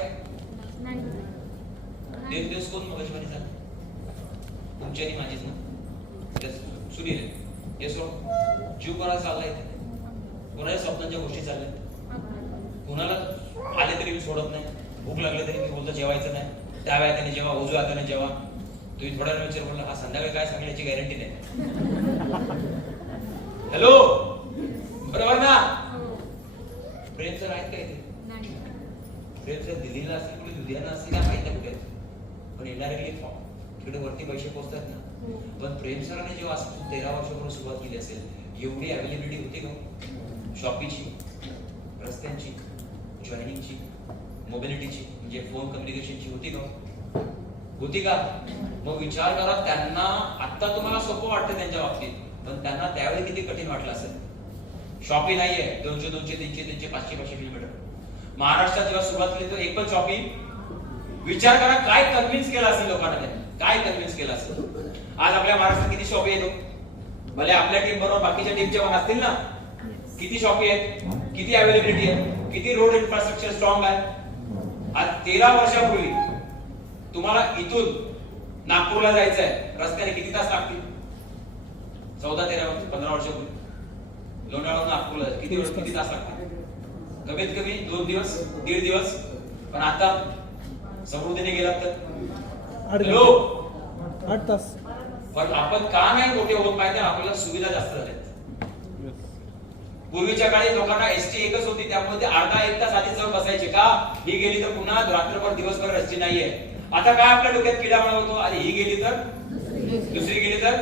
3 दिवस कोण मगजमारी झाला? तुमची आणि माझीच ना. सुनील येसो जीव कोणाला चाललाय? कोणाच्या स्वप्नांच्या गोष्टी चालल्या? कोणाला आले तरी मी सोडत नाही. भूक लागले तरी मी बोलतो जेवायचं नाही. डाव्या हाताने जेव्हा, उजव्या हाताने जेव्हा. तुम्ही थोड्या वेळ विचार म्हणला, हा संध्याकाळी काय सांगेल याची गॅरंटी नाही. हॅलो, बरोबर ना? प्रेम सर आहेत का इथे? प्रेम सर दिल्लीला असतील, कुठे लुधियाना असतील, काय माहित नाही कुठे. पण इनडायरेक्टली तिकडे वरती पैसे पोहोचतात ना. पण प्रेम सरांनी जेव्हा असं 13 वर्षापूर्वी सुरुवात केली असेल, एवढी अवेलेबिलिटी होती का? शॉपीची, रस्त्यांची, जॉईनिंगची, मोबिलिटीची, म्हणजे फोन कम्युनिकेशनची होती का? होती का? मग विचार करा, त्यांना आता तुम्हाला सोपं वाटतं त्यांच्या बाबतीत, पण त्यांना त्यावेळी किती कठीण वाटलं असेल. शॉपी नाहीये 200, 300, 500 किलोमीटर. महाराष्ट्रात जेव्हा सुरुवात केली तो एक पण शॉपी. विचार करा काय कन्व्हिन्स केलं असेल लोकांना, त्यांनी काय कन्व्हिन्स केलं असेल. आज आपल्या महाराष्ट्रात किती शॉपी येतो? भले आपल्या टीम बरोबर बाकीच्या टीमच्या पण असतील ना. किती शॉपी आहेत? किती अवेलेबिलिटी आहे? किती रोड इन्फ्रास्ट्रक्चर स्ट्रॉंग आहे? आज 13 वर्षापूर्वी तुम्हाला इथून नागपूरला जायचं आहे, रस्त्याने किती तास लागतील? 14-13 वर्ष, 15 वर्षापूर्वी लोणावळा नागपूरला किती तास लागतील? कमीत कमी 2 दिवस, 1.5 दिवस. पण आता समृद्धीने गेलात तर 8 तास. पण आपण का नाही मोठे होत पाहिजे? आपल्याला सुविधा जास्त झाल्यात. पूर्वीच्या काळी लोकांना एसटी एकच होती, त्यामुळे ते अर्धा 1 तास आधी जाऊन बसायचे. का? ही गेली तर पुन्हा रात्रभर दिवसभर एसटी नाहीये. आता काय आपल्या डोक्यात किडा बनवतो? अरे ही गेली तर दुसरी गेली तर.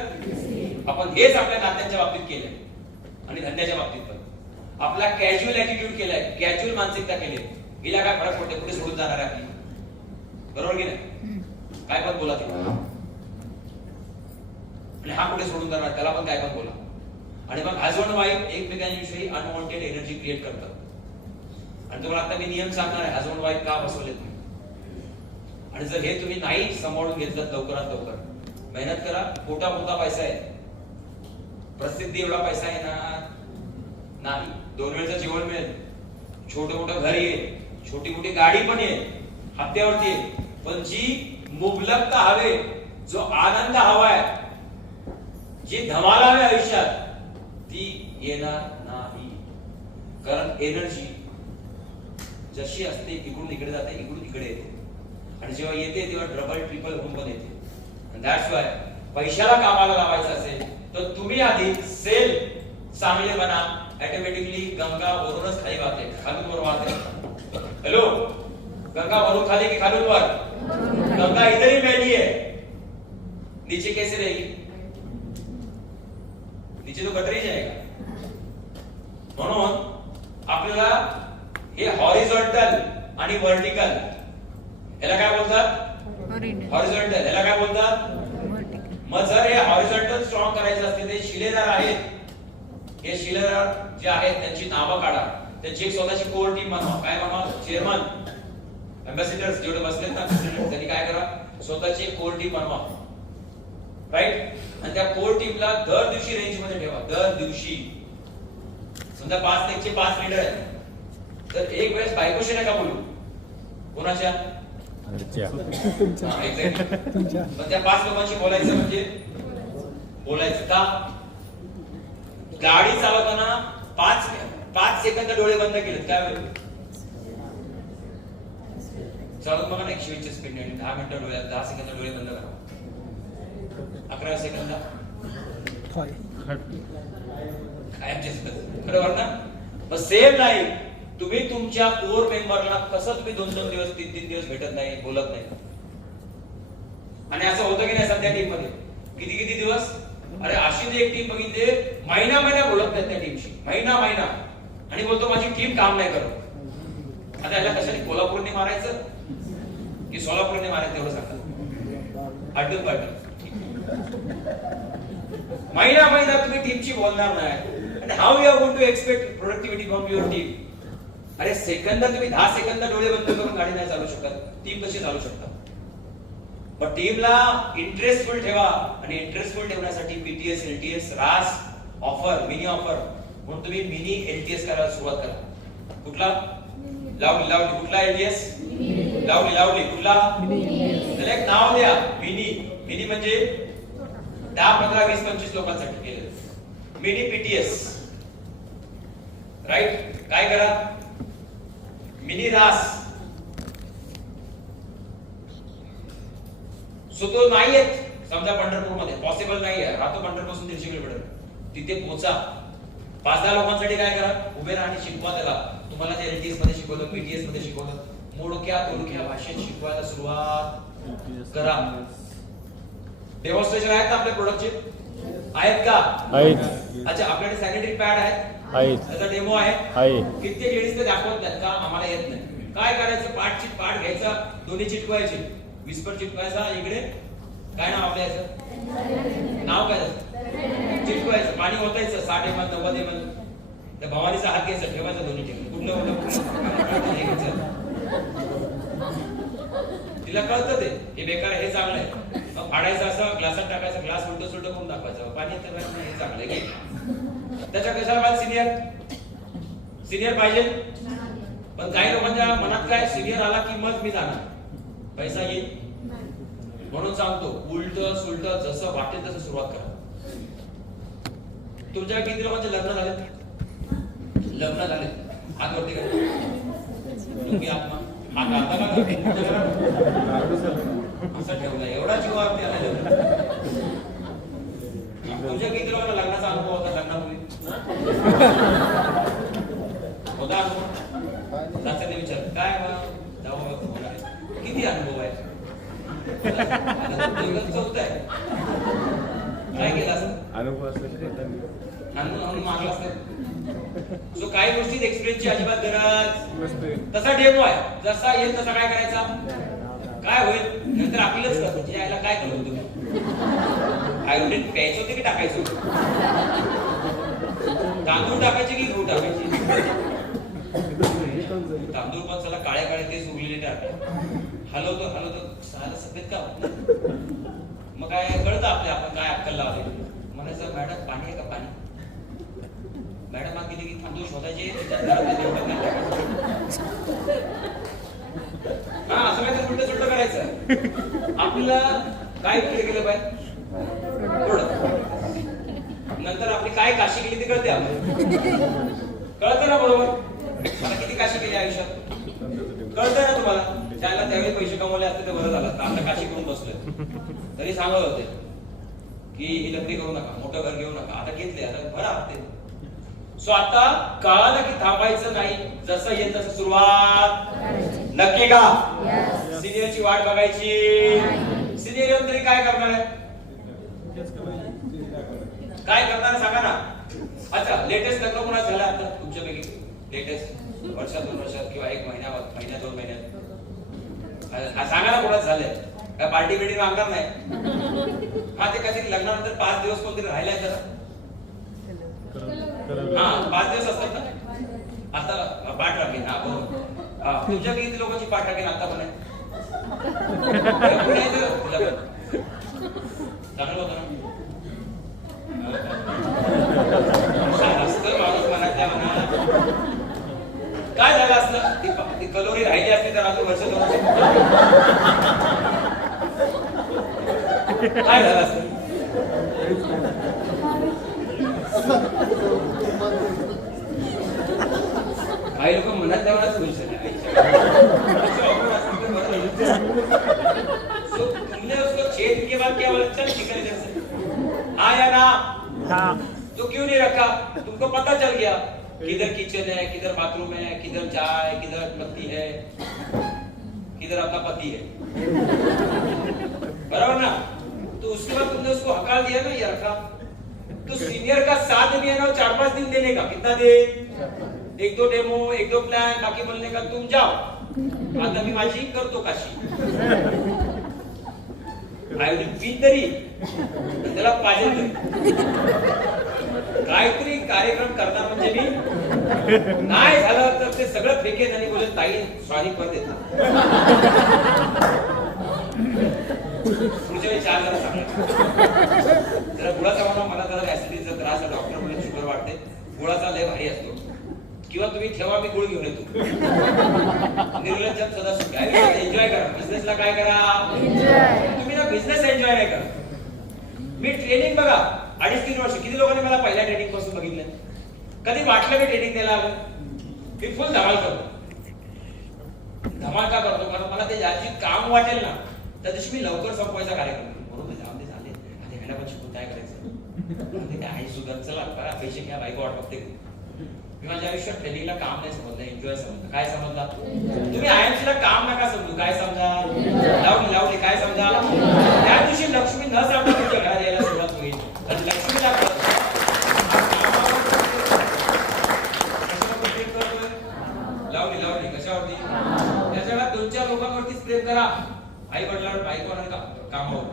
आपण हेच आपल्या नात्यांच्या बाबतीत केलंय आणि धंद्याच्या बाबतीत पण. आपला कॅज्युअल ऍटिट्यूड केलाय, कॅज्युअल मानसिकता केली. हिला काय फरक पडते? कुठे सोडून जाणार आहे आपली? बरोबर की नाही? काय पण बोला ते. आणि हा कुठे सोडून जाणार, त्याला पण काय पण बोला. आणि मग हजबंड वाईफ एकमेकांविषयी अनवॉन्टेड एनर्जी क्रिएट करतात. आणि तुम्हाला आता मी नियम सांगणार आहे हजबंड वाईफ का बसवलेत मी. आणि जर हे तुम्ही नाही सांभाळून घेतलं लवकरात लवकर, मेहनत करा. पोटा पैसा आहे, प्रसिद्धी एवढा पैसा येणार नाही. 2 वेळचं जेवण मिळेल, छोटं मोठं घर येईल, छोटी मोठी गाडी पण येईल, हप्त्यावरती येईल. पण जी मुबलकता हवे, जो आनंद हवाय, जी धमाल हवी आयुष्यात, ती येणार नाही. कारण एनर्जी जशी असते इकडून इकडे जाते, इकडून इकडे येते. आणि जेव्हा येते तेव्हा डबल ट्रिपल होऊन पण येते. दॅट्स वाय पैशाला कामाला लावायचं असेल तर तुम्ही आधी सेल चांगले बना. ऑटोमॅटिकली गंगा वरूनच खाली वाहते, खालून वर वाहते. हॅलो, गंगा वरून खाली की खालून वर? गंगा इधर ही बैठी है, नीचे कैसे रहेगी? नीचे तो गटर ही जाएगा. म्हणून आपल्याला हे हॉरिझॉन्टल आणि व्हर्टिकल, याला काय बोलतात? हॉरिझॉन्टल. याला काय बोलतात? मग जर हे हॉरिझॉन्टल स्ट्रॉंग करायचे असते, ते शिलेदार आहेत, हे शिलेदार जे आहेत त्यांची नावं काढा. त्यांची एक स्वतःची कोर टीम बनवा. काय बनवा? चेअरमन, एम्बॅसिडर्स जेवढे बसलेत ना प्रेसिडेंट, त्यांनी काय करा? स्वतःची एक कोर टीम बनवा. राईट? आणि त्या कोर टीमला दर दिवशी रेंज मध्ये ठेवा. दर दिवशी समजा 5 ते 5 लीडर आहेत, तर एक वेळेस बायकोशी नका बोलू. कोणाच्या? पण त्या 5 लोकांशी बोलायचं म्हणजे बोलायचं का? गाडी चालवताना 5 सेकंद डोळे बंद केलेत, काय होईल? चालून बघा ना 120 ची स्पीड ने 10 मिनिटं डोळ्यात 10 सेकंद डोळे बंद करा 11 सेकंद बरोबर ना. पण सेम नाही तुम्ही तुमच्या कोर मेंबरला कसं तुम्ही 2-2 दिवस 3-3 दिवस भेटत नाही बोलत नाही आणि असं होतं की नाही सध्या टीम मध्ये किती किती दिवस अरे अशी एक टीम बघितली महिना बोलत नाही त्या टीमशी महिना आणि बोलतो माझी टीम काम नाही करत. आता याला कशाने कोल्हापूरने मारायचं की सोलापूरने मारायचं एवढं सांगा अड्डून पाडून महिना तुम्ही टीमची बोलणार नाही आणि how you are going to expect productivity from your team. अरे सेकंद तुम्ही 10 सेकंद डोळे बंद करून गाडी नाही चालू शकत टीम कशी चालू शकता. पण टीमला इंटरेस्टफुल ठेवा आणि इंटरेस्टफुल ठेवण्यासाठी पीटीएस एलटीएस रास ऑफर मिनी ऑफर म्हणून तुम्ही मिनी एलटीएस करायला सुरुवात करा. कुठला लावली कुठला एलटीएस लावली कुठला त्याला एक नाव द्या मिनी म्हणजे 10 15 20 25 लोकांसाठी केलं मिनी पीटीएस राईट. काय करा मिनी रास सो तो नाहीये समजा पंढरपूर मध्ये पॉसिबल नाहीये राहतो पंढरपूरपासून 300 किलोमीटर तिथे पोहोचा 5-10 लोकांसाठी काय करा उभे राहा आणि शिकवा त्याला तुम्हाला जे एलटीएस मध्ये शिकवलं पीटीएस मध्ये शिकवलं मोडक्या तोडक्या भाषेत शिकवायला सुरुवात करा. डेमॉन्स्ट्रेशन आहेत ना आपल्या प्रोडक्टचे आहेत का आहेत. अच्छा आपल्याकडे सॅनिटरी पॅड आहेत त्याचा डेमो आहे कित्येक लेडीज ते दाखवत नाहीत का आम्हाला येत नाही. काय करायचं पाठ घ्यायचा दोन्ही चिटकवायचे विस्पर चिटकवायचा इकडे काय नाव आपल्या याचं नाव काय चिटकवायचं पाणी ओतायचं 60 ml 90 ml त्या भवानीचा हात घ्यायचा ठेवायचा दोन्ही ठिकाणी कुठलं तिला कळतं ते हे बेकार हे चांगलं आहे. मग फाडायचं असं ग्लासात टाकायचा ग्लास उलट करून दाखवायचं पाणी तर हे चांगलं आहे. त्याच्या कशाला मला सिनियर पाहिजे पण काही लोकांच्या मनात काय सिनियर आला की मग मी जाणार पैसा येईल म्हणून सांगतो उलट सुलट जसं वाटेल तसं सुरुवात करा. तुमच्या किती लोकांचे लग्न झाले हात वरती करा तुम्ही आत्मा हात आता असं ठेवला एवढा जीव वरती आला. तुमच्या किती लोकांना लग्नाचा अनुभव होता लग्नापूर्वी होता अनुभव त्याच्याने विचार काय जाऊ किती अनुभव आहे काय केलं असं अनुभव मागला असत सो काही गोष्टीत एक्सपिरियन्सची अजिबात गरज तसा डेमो आहे जसा येईल तसा काय करायचा काय होईल नंतर आपल्यालाच करतो यायला काय करू तुम्ही आयोडीन प्यायचं होते की टाकायचं होतं तांदूळ टाकायचे की गहू टाकायचे तांदूळ पण चला काळे तेच उरलेले टाकले हलवतो साला सफेद का मग काय कळतं आपण काय अक्कल लावले म्हणायचं मॅडम पाणी आहे का पाणी मॅडम आग गेली की तांदूळ शोधायचे हा असं काय उलट सुलट करायचं आपल्याला काय केलं पाहिजे नंतर आपली काय काशी केली ते कळते आपल्याला कळतं ना बरोबर मला किती काशी केली आयुष्यात कळतं ना तुम्हाला ज्याला त्यावेळी पैसे कमवले असते ते बरं झालं आता काशी करून बसले तरी सांगत होते की ही लग्नी करू नका मोठं घर घेऊ नका आता घेतले आता बरं असते. सो आता कळालं की थांबायचं नाही जसं येईल तसं सुरुवात नक्की का सिनियरची वाट बघायची सिनियर येऊन तरी काय करणार आहे काय करणार सांगा ना. अच्छा लेटेस्ट लग्न कोणाचं झालं आता तुमच्यापैकी लेटेस्ट वर्षात 2 वर्षात किंवा 1 महिन्यात 2 महिन्यात सांगा ना कोणाचं झालंय काय पार्टी बिल्डिंग आणणार नाही हा ते काहीतरी लग्नानंतर 5 दिवस कोणतरी राहिलाय जरा हा 5 दिवस असतात ना आता पाठ राखीन हा बरोबर तुमच्या किती लोकांची पाठ राखीन आता पण आहे चांगलं होतं ना माणूस मनातल्या मनात काय झालं असतं ती कलोरी राहिली असती तर अजून वर्ष 2 काय झालं असतं काही लोक मनातल्या मनात खुश झाले तो क्यों नहीं रखा? तुमको पता चल गया किधर किचन है, किधर बाथरूम है, किधर चाय, किधर पत्ती है, किधर आपका पति है, बराबर ना? तो उसके बाद तुमने उसको हकार दिया ना, ये रखा। तो सीनियर का साथ भी है ना 4-5 दिन देने का। कितना दिन? 1-2 डेमो, 1-2 प्लॅन, बाकी बोलने का तुम जाओ. आता मी माझी करतो काशी. आयोजित फी तरी त्याला पाहिजे काहीतरी कार्यक्रम करणार म्हणजे मी नाही झालं तर ते सगळं फेकेन आणि बोले ताई सॉरी कर देता. पुढच्या वेळी 4 जरा सांगा. जरा गुळाचा म्हणा, मला जरा ऍसिडिटीचा त्रास आहे, डॉक्टर म्हणजे शुगर वाढते, गुळाचा लय भारी असतो. किंवा तुम्ही ठेवा, मी गुळ घेऊन येतो. निर्लज्ज सदा सुख. एन्जॉय करा बिझनेसला. काय करा? तुम्ही ना बिझनेस एन्जॉय नाही करा. मी ट्रेनिंग बघा 2.5-3 वर्ष किती लोकांनी मला पहिल्या ट्रेनिंग पासून बघितलं. कधी वाटलं मी ट्रेनिंग द्यायला आलं? मी फुल धमाल करतो. धमाल का करतो? कारण मला ते ज्याची काम वाटेल ना त्या दिवशी मी लवकर संपवायचा कार्यक्रम. बरोबर जाऊन दे झाले, आता ह्याला पण शिकून काय करायचं, ते काय सुद्धा चला बरा पैसे घ्या, बायको वाट बघते. मी माझ्या आयुष्यात ट्रेनिंगला काम नाही समजलं, एन्जॉय समजलं. काय समजला? तुम्ही आयएमसी ला काम नका समजू. काय समजा? लावली काय समजा? त्या दिवशी लक्ष्मी न सांगता तुमच्या घरात यायला सुरुवात होईल. आणि लक्ष्मीला लावली कशावरती? त्याच्या वेळा 2-4 लोकांवरतीच प्रेम करा. आई वडिलांवर, बायकोवर आणि कामावर.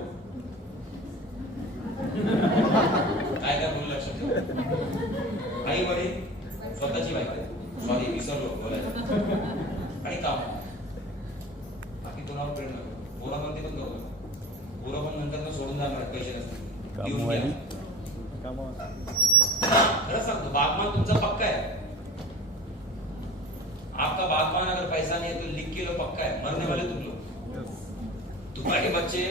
काय बोलू लक्षात ठेवा. आई वडील, स्वतःची बायको, सॉरी विसरलो बोलायचं, आणि काम. बाकी कोणावर प्रेम नको. पोरावरती पण करू. पोरं पण नंतर सोडून जाणार पैसे नसतील. खरं सांगतो, बागमान तुमचा पक्का है. आपका बागबान अगर पैसा नहीं है तो लिख के लो, पक्का है. मरने वाले तुम लोग. तुम्हारे बच्चे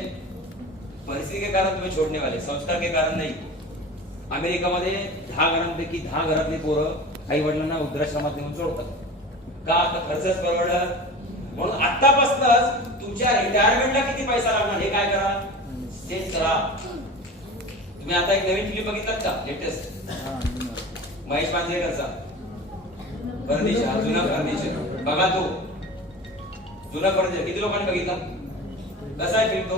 परिस्थिती के कारण तुम्हें छोड़ने वाले, संस्कार के कारण नहीं. अमेरिकामध्ये 10 घरांपैकी 10 घरातली पोरं आई वडिलांना वृद्धाश्रमात नेऊन सोडतात. का? आता खर्चच परवडत. म्हणून आतापासूनच तुमच्या रिटायरमेंटला किती पैसा लागणार हे काय करा, सेट करा. तुम्ही आता एक नवीन फिल्म बघितलात का? लेटेस्ट महेश मांजरेकरचा परदेश, जुना परदेश. बघा तो जुना परदेश किती लोकांनी बघितला? कसा आहे फिल्म तो?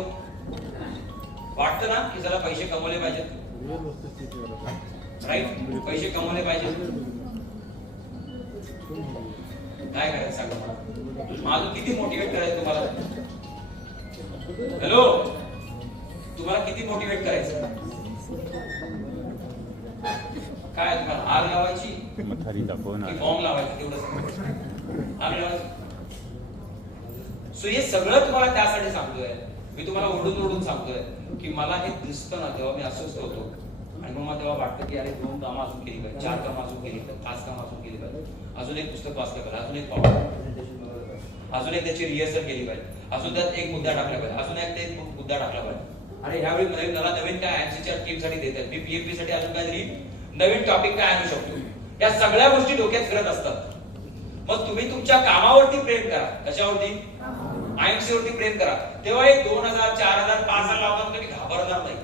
वाटतं ना की जरा पैसे कमवले पाहिजेत, राईट? पैसे कमवले पाहिजेत. काय करायचं सांगा? माझं किती मोटिवेट करायचं तुम्हाला? हॅलो, तुम्हाला किती मोटिवेट करायचं? काय तुम्हाला आग लावायची की बॉम्ब लावायची? तेवढं आग लावायची. सो हे सगळं तुम्हाला त्यासाठी सांगतोय. मी तुम्हाला ओढून सांगतोय की मला हे दिसतं ना तेव्हा मी अस्वस्थ होतो. आणि मग मला तेव्हा वाटतं की अरे 2 कामं अजून केली पाहिजे, 4 कामं अजून केली पाहिजे, 5 कामं अजून केली पाहिजे, अजून एक पुस्तक वाचलं पाहिजे, अजून एक पाहू, अजून एक त्याची रिहर्सल केली पाहिजे, अजून त्यात एक मुद्दा टाकला पाहिजे, अजून एक मुद्दा टाकला पाहिजे. अरे ह्यावेळी मला नवीन काय आयएमसीच्या टीमसाठी देतात, मी पीएफपी साठी अजून काहीतरी नवीन टॉपिक काय आणू शकतो. या सगळ्या गोष्टी डोक्यात फिरत असतात. मग तुम्ही तुमच्या कामावरती प्रेम करा. कशावरती? आयएमसी वरती प्रेम करा. तेव्हा एक 2000, 4000, 5000 लावतात तुम्ही घाबरणार नाही.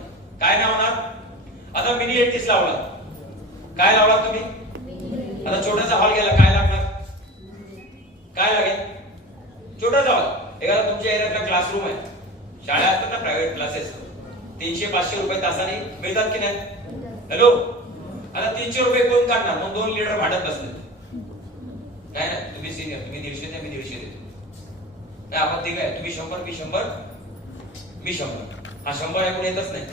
काय नाही होणार? आता मिनी 38 लावला, काय लावला तुम्ही? आता छोटासा हॉल गेला, काय लागणार? काय लागेल? छोटासा हॉल. एखादा तुमच्या एरियातला क्लासरूम आहे. शाळा असतात ना प्रायव्हेट क्लासेस, 300-500 रुपये तासाने मिळतात की नाही? हॅलो, आता 300 रुपये कोण काढणार? मग 2 लीडर भाडत बसले. काय नाही, तुम्ही सिनियर, तुम्ही 150 द्या, मी 150 देतो. काय आपण ठीक आहे? तुम्ही 100, मी 100, मी 100. हा 100 ऐकून येतच नाही.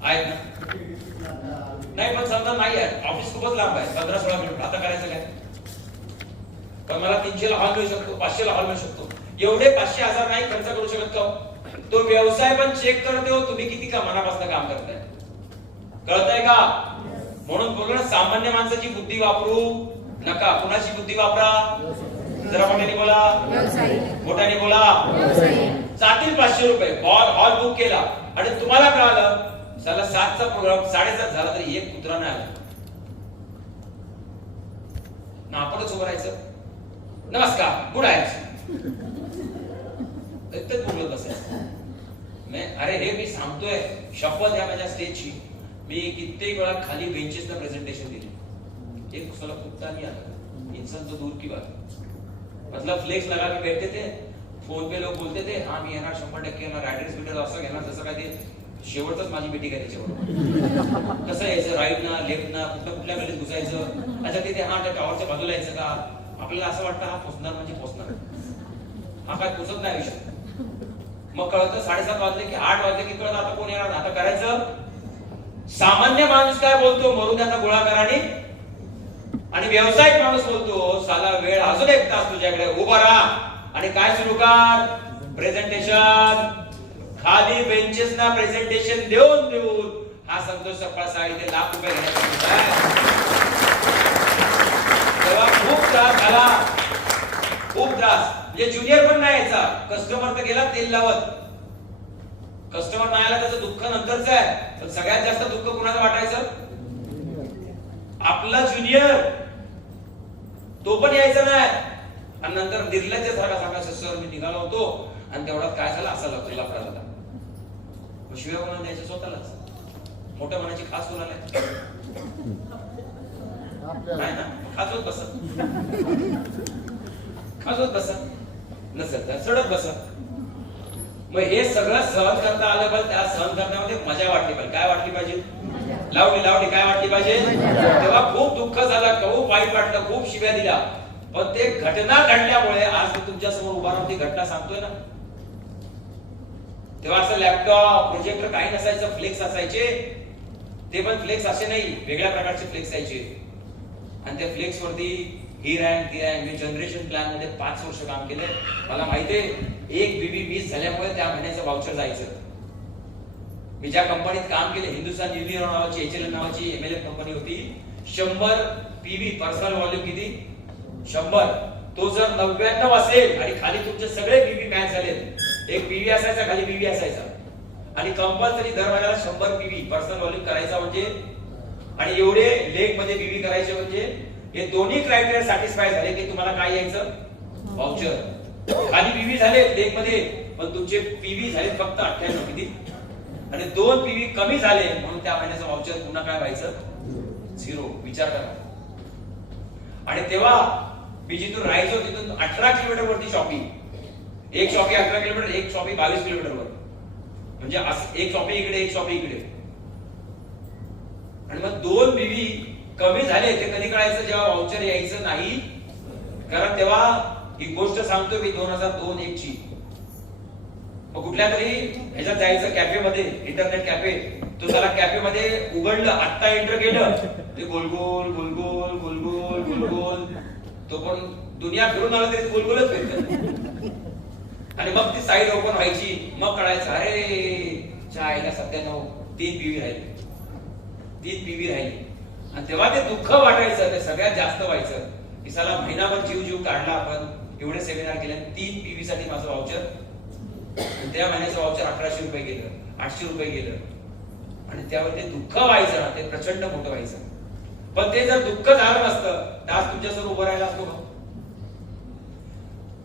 आहेत ना? नाही, पण समजा नाही आहे, ऑफिस खूपच लांब आहे, 15-16 किलोमीटर. आता करायचं काय? पण मला 300 ला हॉल मिळू शकतो, 500 ला हॉल मिळू शकतो. एवढे 500-1000 नाही खर्च करू शकत का? तो व्यवसाय पण चेक करते हो तुम्ही किती का मनापासून काम करताय. कळतंय का? म्हणून बोललो ना, सामान्य माणसाची बुद्धी वापरू नका. कुणाची बुद्धी वापरा? जरा मोठ्याने बोला, मोठ्याने बोला. जातील 500 रुपये. हॉल बुक केला आणि तुम्हाला कळालं साला 7चा प्रोग्राम 7:30 झाला तरी एक कुत्रा नाही आला ना. आपणच उभं राहायचं, नमस्कार, गुड आहे, बोलत बसायचं. अरे हे मी सांगतोय, शपथ या माझ्या स्टेजची. मी कित्येक वेळा खाली बेंचेसला प्रेझेंटेशन दिले, एक साला कुत्ता नहीं आता, इंसान तो दूर की बात, मतलब फ्लेक्स लगा के बैठते थे, फोन पे लोग बोलते थे हाँ मी येणार 100% येणार, ऍड्रेस बिड्रेस असं घेणार, जसं काय ते शेवटच माझी मीटिंग आहे त्याच्याबरोबर. कसं यायचं, राईट ना लेफ्ट ना, कुठल्या गलीत घुसायचं, अच्छा तिथे हा त्या टॉवरच्या बाजूला यायचं का, आपल्याला असं वाटतं हा पोचणार म्हणजे पोचणार, हा काय पोचत नाही आयुष्यात. मग कळतं 7:30 वाजले की 8 वाजले की कळतं आता कोण येणार, आता करायचं. सामान्य माणूस काय बोलतो, मरू द्या आता गोळा करा, आणि व्यावसायिक माणूस बोलतो साला वेळ अजून 1 तास तुझ्याकडे, उभा राहा आणि काय सुरू कर, प्रेझेंटेशन. खाली बेंचेसना प्रेझेंटेशन देऊन देऊन हा संतोष सपकाळ साहेब लाख रुपये घेण्याचा तेव्हा खूप त्रास झाला, खूप त्रास. म्हणजे ज्युनियर पण नाही यायचा, कस्टमर तर गेला तेल लावत, कस्टमर नाही आला त्याचं दुःख नंतरच आहे, पण सगळ्यात जास्त दुःख कुणाचं वाटायचं, आपला ज्युनियर, तो पण यायचा नाही. आणि नंतर निर्लज्ज सारखा सांगायचं सर मी निघालो होतो आणि तेवढ्यात काय झालं, असा लफडा झाला. मग शिव्या कोणाला द्यायचं, स्वतःलाच. मोठ्या मनाची खास कोणाला नाही ना, खासवत बसा, खासवत बसा, नसेल तर सडत बसा. मग हे सगळं सहन करता आलं पाहिजे, त्या सहन करण्यामध्ये मजा वाटली पाहिजे. काय वाटली पाहिजे, लावडी काय वाटली पाहिजे. तेव्हा खूप दुःख झालं, खूप वाईट वाटलं, खूप शिव्या दिल्या, पण ते घटना घडल्यामुळे आज मी तुमच्या समोर उभा राहून ती घटना सांगतोय ना. तेव्हा असं लॅपटॉप प्रोजेक्टर काही नसायचं, फ्लेक्स असायचे, ते पण फ्लेक्स असे नाही, वेगळ्या प्रकारचे फ्लेक्स असायचे. आणि त्या फ्लेक्स वरती ही रँक ती रँक. मी जनरेशन प्लॅन मध्ये 5 वर्ष काम केलंय, मला माहितीये एक बीबी मिस झाल्यामुळे त्या महिन्याचं वाउचर जायचं. मी ज्या कंपनीत काम केले, हिंदुस्तान युनिलिव्हर नावाची HLN नावाची MLF कंपनी होती, 100 पीव्ही पर्सनल व्हॉल्यूम किती 100. तो जर 99 असेल आणि खाली तुमचे सगळे पीव्ही मॅच झाले, एक पीव्ही असायचा खाली पीव्ही असायचा, आणि कंपल्सरी दर महिन्याला 100 पीव्ही पर्सनल व्हॉल्यूम करायचा म्हणजे, आणि एवढे लेग मध्ये पीव्ही करायचे म्हणजे, हे दोन्ही क्रायटेरिया सॅटिस्फाय झाले की तुम्हाला काय यायचं, वाउचर. खाली पीव्ही झाले लेग मध्ये, पण तुमचे पीव्ही झाले फक्त 98 किती, आणि 2 पीव्ही कमी झाले म्हणून त्या महिन्याचं वाउचर पुन्हा काय व्हायचं, 0. विचार करा. आणि तेव्हा मी जिथून राहायचो तिथून 18 किलोमीटर वरती शॉपिंग, एक शॉपी 18 किलोमीटर, एक शॉपी 22 किलोमीटर वर, म्हणजे एक शॉपी इकडे एक शॉपी इकडे. आणि मग 2 पीव्ही कमी झाले ते कधी कळायचं, जेव्हा वाउचर यायचं नाही. कारण तेव्हा ही गोष्ट सांगतो मी 2002-1 ची. मग कुठल्या तरी ह्याच्यात जायचं कॅफे मध्ये, इंटरनेट कॅफे, तो त्याला कॅफे मध्ये उघडलं, आता एंटर केलं, ते गोलगोल गोलगोल गोलगोल गोलगोल, तो पण दुनिया फिरून आला तरी गोलगोलच फिरत. आणि मग ती साईड ओपन व्हायची, मग कळायचं अरे चायला सध्या 3 पीव्ही राहिले, 3 पीव्ही राहिले. आणि तेव्हा ते दुःख वाटायचं, ते सगळ्यात जास्त व्हायचं की साला महिनाभर जीव काढला आपण, एवढे सेमिनार केले, 3 पीव्ही साठी माझं वाउचर, त्या महिन्याचं वाउचर 1800 रुपये गेलं, 800 रुपये गेलं. आणि त्यावेळी ते दुःख व्हायचं ना, ते प्रचंड मोठं व्हायचं. पण ते जर दुःख झालं नसतं तर आज तुमच्यासमोर उभं राहिला असतो का.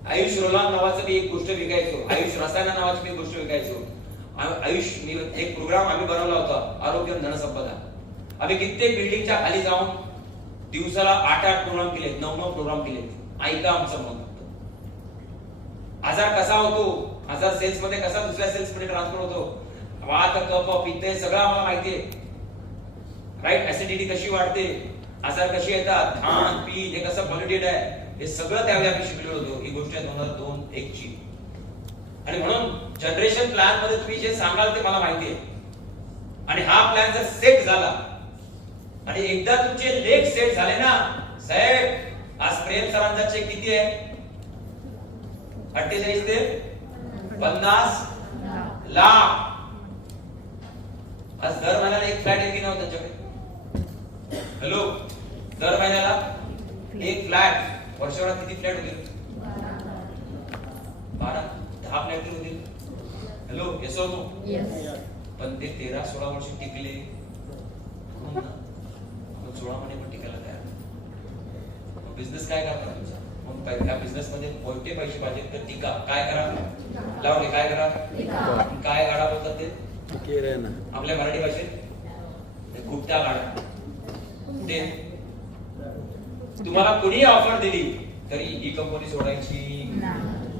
आयुष रोलान नावाचं मी एक गोष्ट विकायचो, आयुष रसायना नावाची मी एक गोष्ट विकायचो. आयुष मी एक प्रोग्राम आम्ही बनवला होता, आरोग्य धनसंपदा. आम्ही कित्येक बिल्डिंगच्या खाली जाऊन दिवसाला 8 प्रोग्राम केले, 9 प्रोग्राम केले. ऐका आमचं मत. आजार कसा होतो, आजार सेल्स मध्ये कसा दुसऱ्या सेल्स मध्ये ट्रान्सफर होतो, वात कफ पित्त सगळं आम्हाला माहितीये. राईट, ऍसिडिटी कशी वाढते, आजार कशी येतात, खाण पीठ हे कसं पॉल्युटेड आहे, हे सगळं त्यावेळी आम्ही शिकलो होतो. ही गोष्ट आहे 2002-1 ची. आणि म्हणून जनरेशन प्लॅन मध्ये तुम्ही जे सांगाल ते मला माहितीये. आणि हा प्लॅन जर सेट झाला आणि एकदा तुमचे लेग सेट झाले ना साहेब, आज प्रेम सरांचा चेक किती आहे, 48 ते 50 लाख. आज दर महिन्याला एक फ्लॅट येते ना त्यांच्याकडे. हॅलो, दर महिन्याला एक फ्लॅट. वर्षभरात किती फ्लॅट होतील, 10 फ्लॅट होतील. हॅलो, येस हो नो. पण ते 13-16 वर्ष टिकले, 16 महिने पण टिकायला तयार. बिझनेस काय करता तुमचा, मग त्या बिझनेस मध्ये कोणते पैसे पाहिजे तर टिका. काय करा, लावले काय करा, काय गाडा बोलतात ते आपल्या मराठी भाषेत गुप्ता काढा. ते तुम्हाला कोणी ऑफर दिली तरी ही कंपनी सोडायची,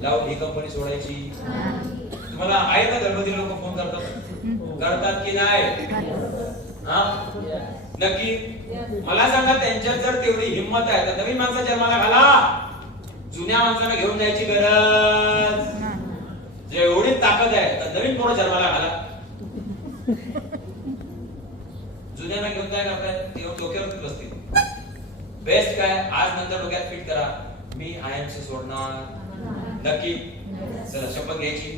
लाव ही कंपनी सोडायची. तुम्हाला आहे का गणपती लोक फोन करतात की नाही? हा नक्की मला सांगा. त्यांच्यात जर तेवढी हिंमत आहे तर नवीन माणसा जन्माला घाला. जुन्या माणसाला घेऊन जायची गरज. जेवढी ताकद आहे तर नवीन पोरं जन्माला घाला. जुन्यांना घेऊन काय करताय? ते डोक्यावर बसतील. बेस्ट काय आज नंतर डोक्यात फिट करा. मी IMC सोडणार. नक्की चला शपथ घ्यायची.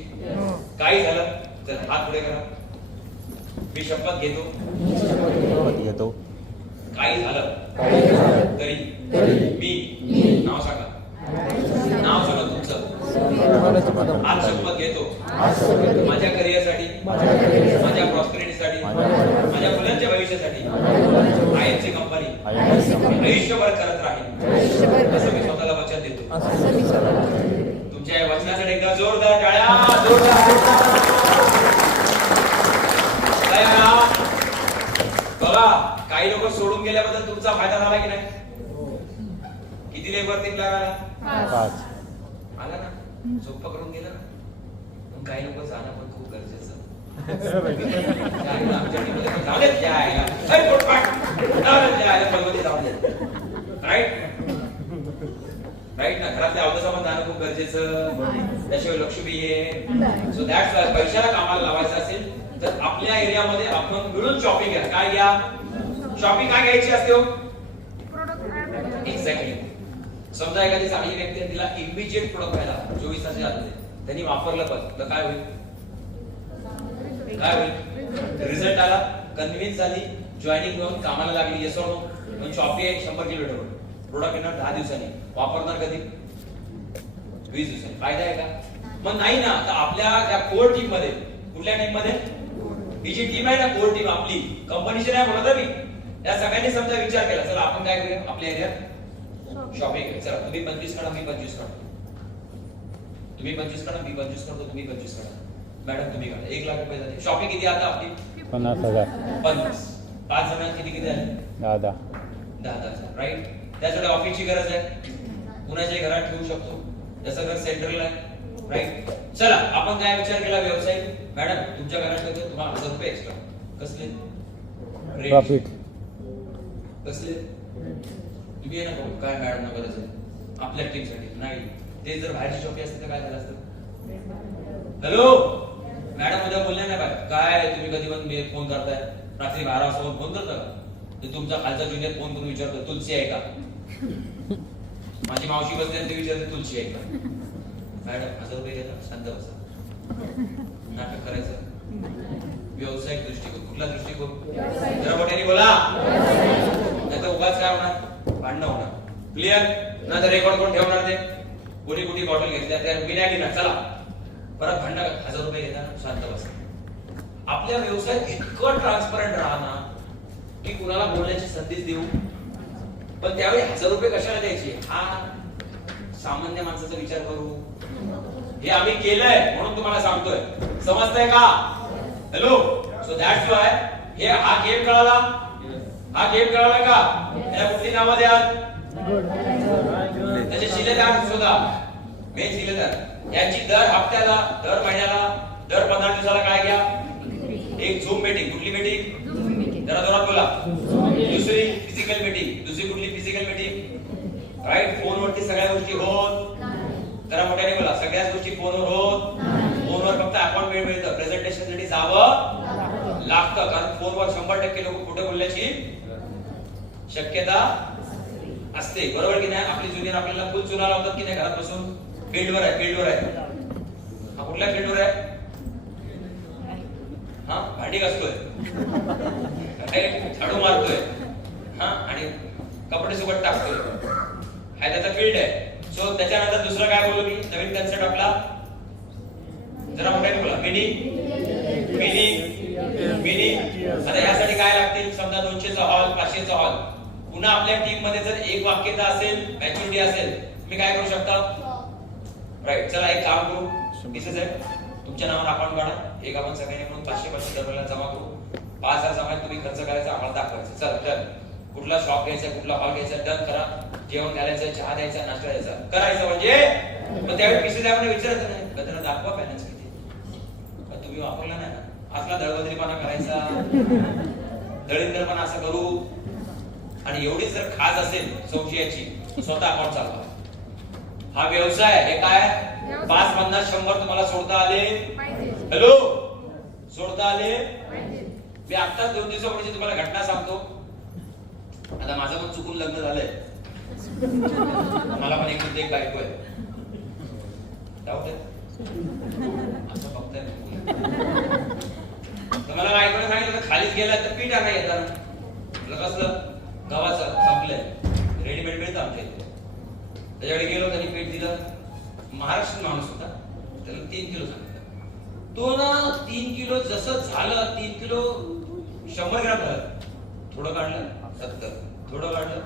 काही झालं तर हात पुढे करा. मी शपथ घेतो. काही झालं तरी मी नाव सांगा. नाव सांगा तुमचं. आज शपथ घेतो माझ्या करिअरसाठी, माझ्या प्रॉस्पेरिटीसाठी, माझ्या मुलांच्या भविष्यासाठी IMC कंपनी आयुष्यभर करत राहील असं मी स्वतःला वचन देतो. तुमच्या या वचनासाठी एकदा जोरदार टाळ्या. बघा काही लोक सोडून गेल्याबद्दल तुमचा फायदा झाला की नाही? किती लेबर तीन लागला? आला ना? सोपं करून गेलं ना? पण काही लोक जाणं पण खूप गरजेचं. राईट ना? घरातल्या अवधसा पण जाणं खूप गरजेचं. त्याशिवाय लक्ष्मी आहे. सो दॅट्स वाय पैशाला कामाला लावायचं असेल तर आपल्या एरियामध्ये आपण मिळून शॉपिंग घ्या. काय घ्या? शॉपिंग काय घ्यायची असते हो? एक्झॅक्टली. समजा एखादी चांगली व्यक्ती आहे, तिला इमिजिएट प्रोडक्ट घ्यायला 24 तास जाते. त्यांनी वापरलं पण तर काय होईल? रिझल्ट आला, कन्व्हिन्स झाली, जॉईनिंग घेऊन कामाला लागली. Yes or no? पण शॉपिंग आहे 100 किलोमीटर. प्रोडक्ट येणार 10 दिवसांनी. वापरणार कधी? 20 दिवसांनी. फायदा आहे का? मग नाही ना. तर आपल्या त्या कोर टीम मध्ये, कुठल्या टीम मध्ये? ही जी टीम आहे ना, कोर टीम आपली, कंपनीची नाही बोलत मी, त्या सगळ्यांनी समजा विचार केला चला आपण काय करूया आपल्या एरियात शॉपिंग. चला तुम्ही 25 करा, मी 25 करतो. तुम्ही 25 करा, मी 25 करतो. तुम्ही 25 करा. मॅडम तुम्ही करा. 1 लाख रुपये झाले. शॉपिंग किती आता आपली? 50,000. 50. 5 जणांना किती किती झाले? 10,000. राईट. त्यासाठी ऑफिसची गरज आहे. कुणाच्याही घरात ठेवू शकतो. जसं घर सेंट्रल आहे. राईट. चला आपण काय विचार केला? व्यवसाय. मॅडम तुमच्या घरात ठेवतो तुम्हाला 1000 रुपये एक्स्ट्रा. कसले? प्रॉफिट. कसले? तुम्ही आहे ना काय मॅडम गरज आहे आपल्या टीमसाठी? नाही. ते जर बाहेरची शॉपी असते तर काय झालं असतं? हॅलो मॅडम उद्या बोलल्या नाही काय तुम्ही कधी पण फोन करताय रात्री 12 वाजता फोन करता का? ते तुमचा खालचा ज्युनियर फोन करून विचारतो तुलसी आहे का? माझी मावशी बसते ते विचारते तुलसी आहे का? मॅडम 1000 रुपये घेता. शांत बसा. नाटक करायचं. व्यावसायिक दृष्टिकोन. कुठला दृष्टिकोन? जरा मोठ्याने बोला. नाही तर उगाच काय होणार? भांडणं होणार. क्लिअर? ना तर रेकॉर्ड कोण ठेवणार? ते कोणी कुठे बॉटल घेतल्या त्या मी नाही घेणार. चला परत भांडण. 1000 रुपये घेता. शांत बसा. आपल्या व्यवसायात इतकं ट्रान्सपरंट राहा ना की कुणाला बोलण्याची संधीच देऊ. पण त्यावेळी 1000 रुपये कशाला द्यायचे हा सामान्य माणसाचा विचार करू. हे आम्ही केलंय म्हणून तुम्हाला सांगतोय. समजतंय का? हॅलो. सो दॅट्स वाय हे हा गेम कळाला. हा गेम कळाला का? त्याला कुठली नावं द्या? त्याचे शिलेदार शोधा. मेन शिलेदार यांची दर हप्त्याला, दर महिन्याला, दर 15 दिवसाला काय घ्या? एक झूम मीटिंग. कुठली मीटिंग? जरा जोरात बोला. दुसरी फिजिकल मीटिंग. दुसरी कुठली फिजिकल मीटिंग? राईट. फोनवरती सगळ्या गोष्टी होत. जरा मोठ्याने बोला. सगळ्याच गोष्टी फोनवर होत. फोनवर फक्त अपॉइंटमेंट मिळतं. प्रेझेंटेशन साठी जावं लागतं. कारण फोनवर 100% लोक खोटं बोलण्याची शक्यता असते. बरोबर की नाही? आपली ज्युनियर आपल्याला फुल चुना लावतात की नाही घरात बसून? फील्डवर आहे. फील्डवर आहे. हा कुठल्या फील्डवर आहे? हा भांडी घासतोय, झाडू मारतोय, हा आणि कपडे सुकट टाकतोय. हा त्याचा फील्ड आहे. सो त्याच्यानंतर दुसरं काय बोलू मी? नवीन कन्सेप्ट आपला. जरा मोठ्याने बोला. Mini mini mini. आता यासाठी काय लागतील? समजा 200चा हॉल, 500चा हॉल. पुन्हा आपल्या टीम मध्ये जर एक वाक्यता असेल, मॅच्युरिटी असेल, तुम्ही काय करू शकता? राईट. चला एक काम करू. दिस इज इट. तुमच्या नावावर अकाउंट काढा. एक आपण सगळ्यांनी म्हणून 500 दरवेळेला जमा करू. 5,000 समाज तुम्ही खर्च करायचा, आम्हाला दाखवायचं. चल डन. कुठला शॉप घ्यायचा, कुठला हॉल घ्यायचा, डन करा. जेवण घालायचं, चहा द्यायचा, नाश्ता द्यायचा, करायचं. म्हणजे मग त्यावेळी पिसे साहेबांना विचारायचं नाही का त्यांना दाखवा बॅलन्स किती. तुम्ही वापरला नाही ना, असला दळबद्रीपणा करायचा, दळींदरपणा असं करू. आणि एवढी जर खास असेल संशयाची, स्वतः अकाउंट चालवा. हा व्यवसाय हे काय 5, 50, 100 तुम्हाला सोडता आले? हॅलो, सोडता आले? मी आत्ताच 2 दिवसापूर्वी तुम्हाला घटना सांगतो. आता माझं पण चुकून लग्न झालंय, मला पण एक बायको आहे. डाऊट आहे असं बघताय मला बायकोने सांगितलं खालीच गेला तर पीठ आणा येतात. कसलं गव्हाचं संपलंय, रेडीमेड मिळतं आमच्या इथे. त्याच्याकडे गेलो, त्यांनी पीठ दिलं. महाराष्ट्रीयन माणूस होता, त्याला 3 किलो सांगितलं. तो ना 3 किलो जसं झालं, 3 किलो 100 ग्रॅम झालं. थोडं काढलं 70, थोडं काढलं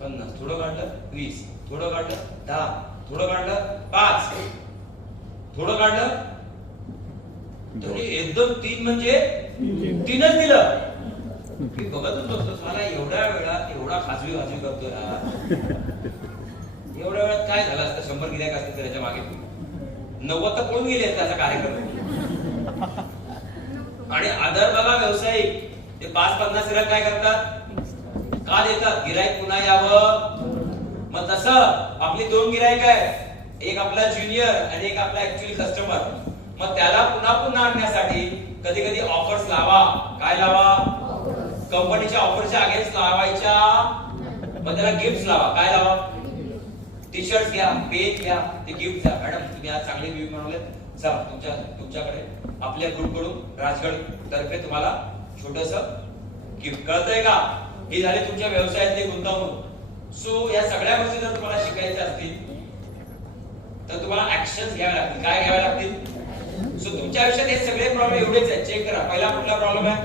50, थोडं काढलं 20, थोडं काढलं 10, थोडं काढलं 5, थोडं काढलं तरी एकदम 3 म्हणजे 3च दिलं. मी बघतच बसतो, मला एवढ्या वेळात एवढा खाजवी करतो ना. एवढ्या वेळात काय झालं असतं? 100 गिऱ्हाईक असते त्याच्या मागे 90 तर कोण गेले त्याचा कार्यक्रम. आणि आदर बघा व्यावसायिक ते 5-50 गिऱ्हाईक काय करतात? का देतात? गिऱ्हाईक पुन्हा यावं. मग तसं आपली 2 गिऱ्हाईक आहे, एक आपला ज्युनियर आणि एक आपला ऍक्च्युअली कस्टमर. मग त्याला पुन्हा आणण्यासाठी कधी कधी ऑफर्स लावा. काय लावा? कंपनीच्या ऑफरच्या अगेन्स्ट लावायच्या. मग त्याला गिफ्ट लावा. काय लावा? टी शर्ट घ्या, पेन घ्या, ते गिफ्ट द्या. मॅडम तुम्ही आज चांगले व्ह्यू बनवले, चला तुमच्याकडे आपल्या ग्रुप कडून राजगड तर्फे तुम्हाला छोटस गिफ्ट. कळतंय का? ही झाली तुमच्या व्यवसायातली गुंतवणूक. सो या सगळ्या गोष्टी जर तुम्हाला शिकायच्या असतील तर तुम्हाला ऍक्शन्स घ्यावे लागतील. काय घ्यावे लागतील? सो तुमच्या आयुष्यात हे सगळे प्रॉब्लेम एवढेच आहेत. चेक करा. पहिला कुठला प्रॉब्लेम आहे?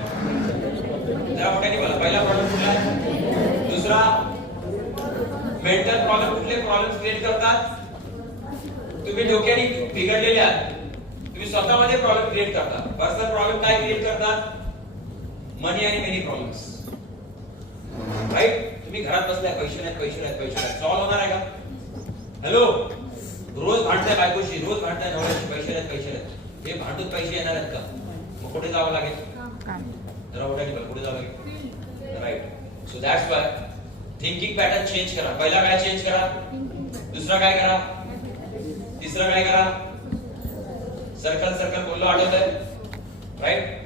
जरा मोठ्याने बोला. पहिला प्रॉब्लेम कुठला आहे? दुसरा मेंटल प्रॉब्लेम. कुठले प्रॉब्लेम क्रिएट करतात? तुम्ही डोक्याने बिघडलेले आहात. तुम्ही स्वतःमध्ये प्रॉब्लेम क्रिएट करता. पर्सनल प्रॉब्लेम काय क्रिएट करतात? मनी आणि मेनी प्रॉब्लेम्स. राईट? तुम्ही घरात बसलाय, पैसे नाहीत. सॉल्व होणार आहे का? हॅलो, रोज भांडताय बायकोशी, रोज भांडताय नवऱ्याशी, पैसे नाहीत. हे भांडून पैसे येणार आहेत का? मग कुठे जावं लागेल? जरा मोठ्याने बोला. कुठे जावं लागेल? Right. So that's why thinking pattern change करा. पहिला काय चेंज करा? दुसरा काय करा? तिसरा काय करा? सर्कल बोललो, आठवतंय? राईट.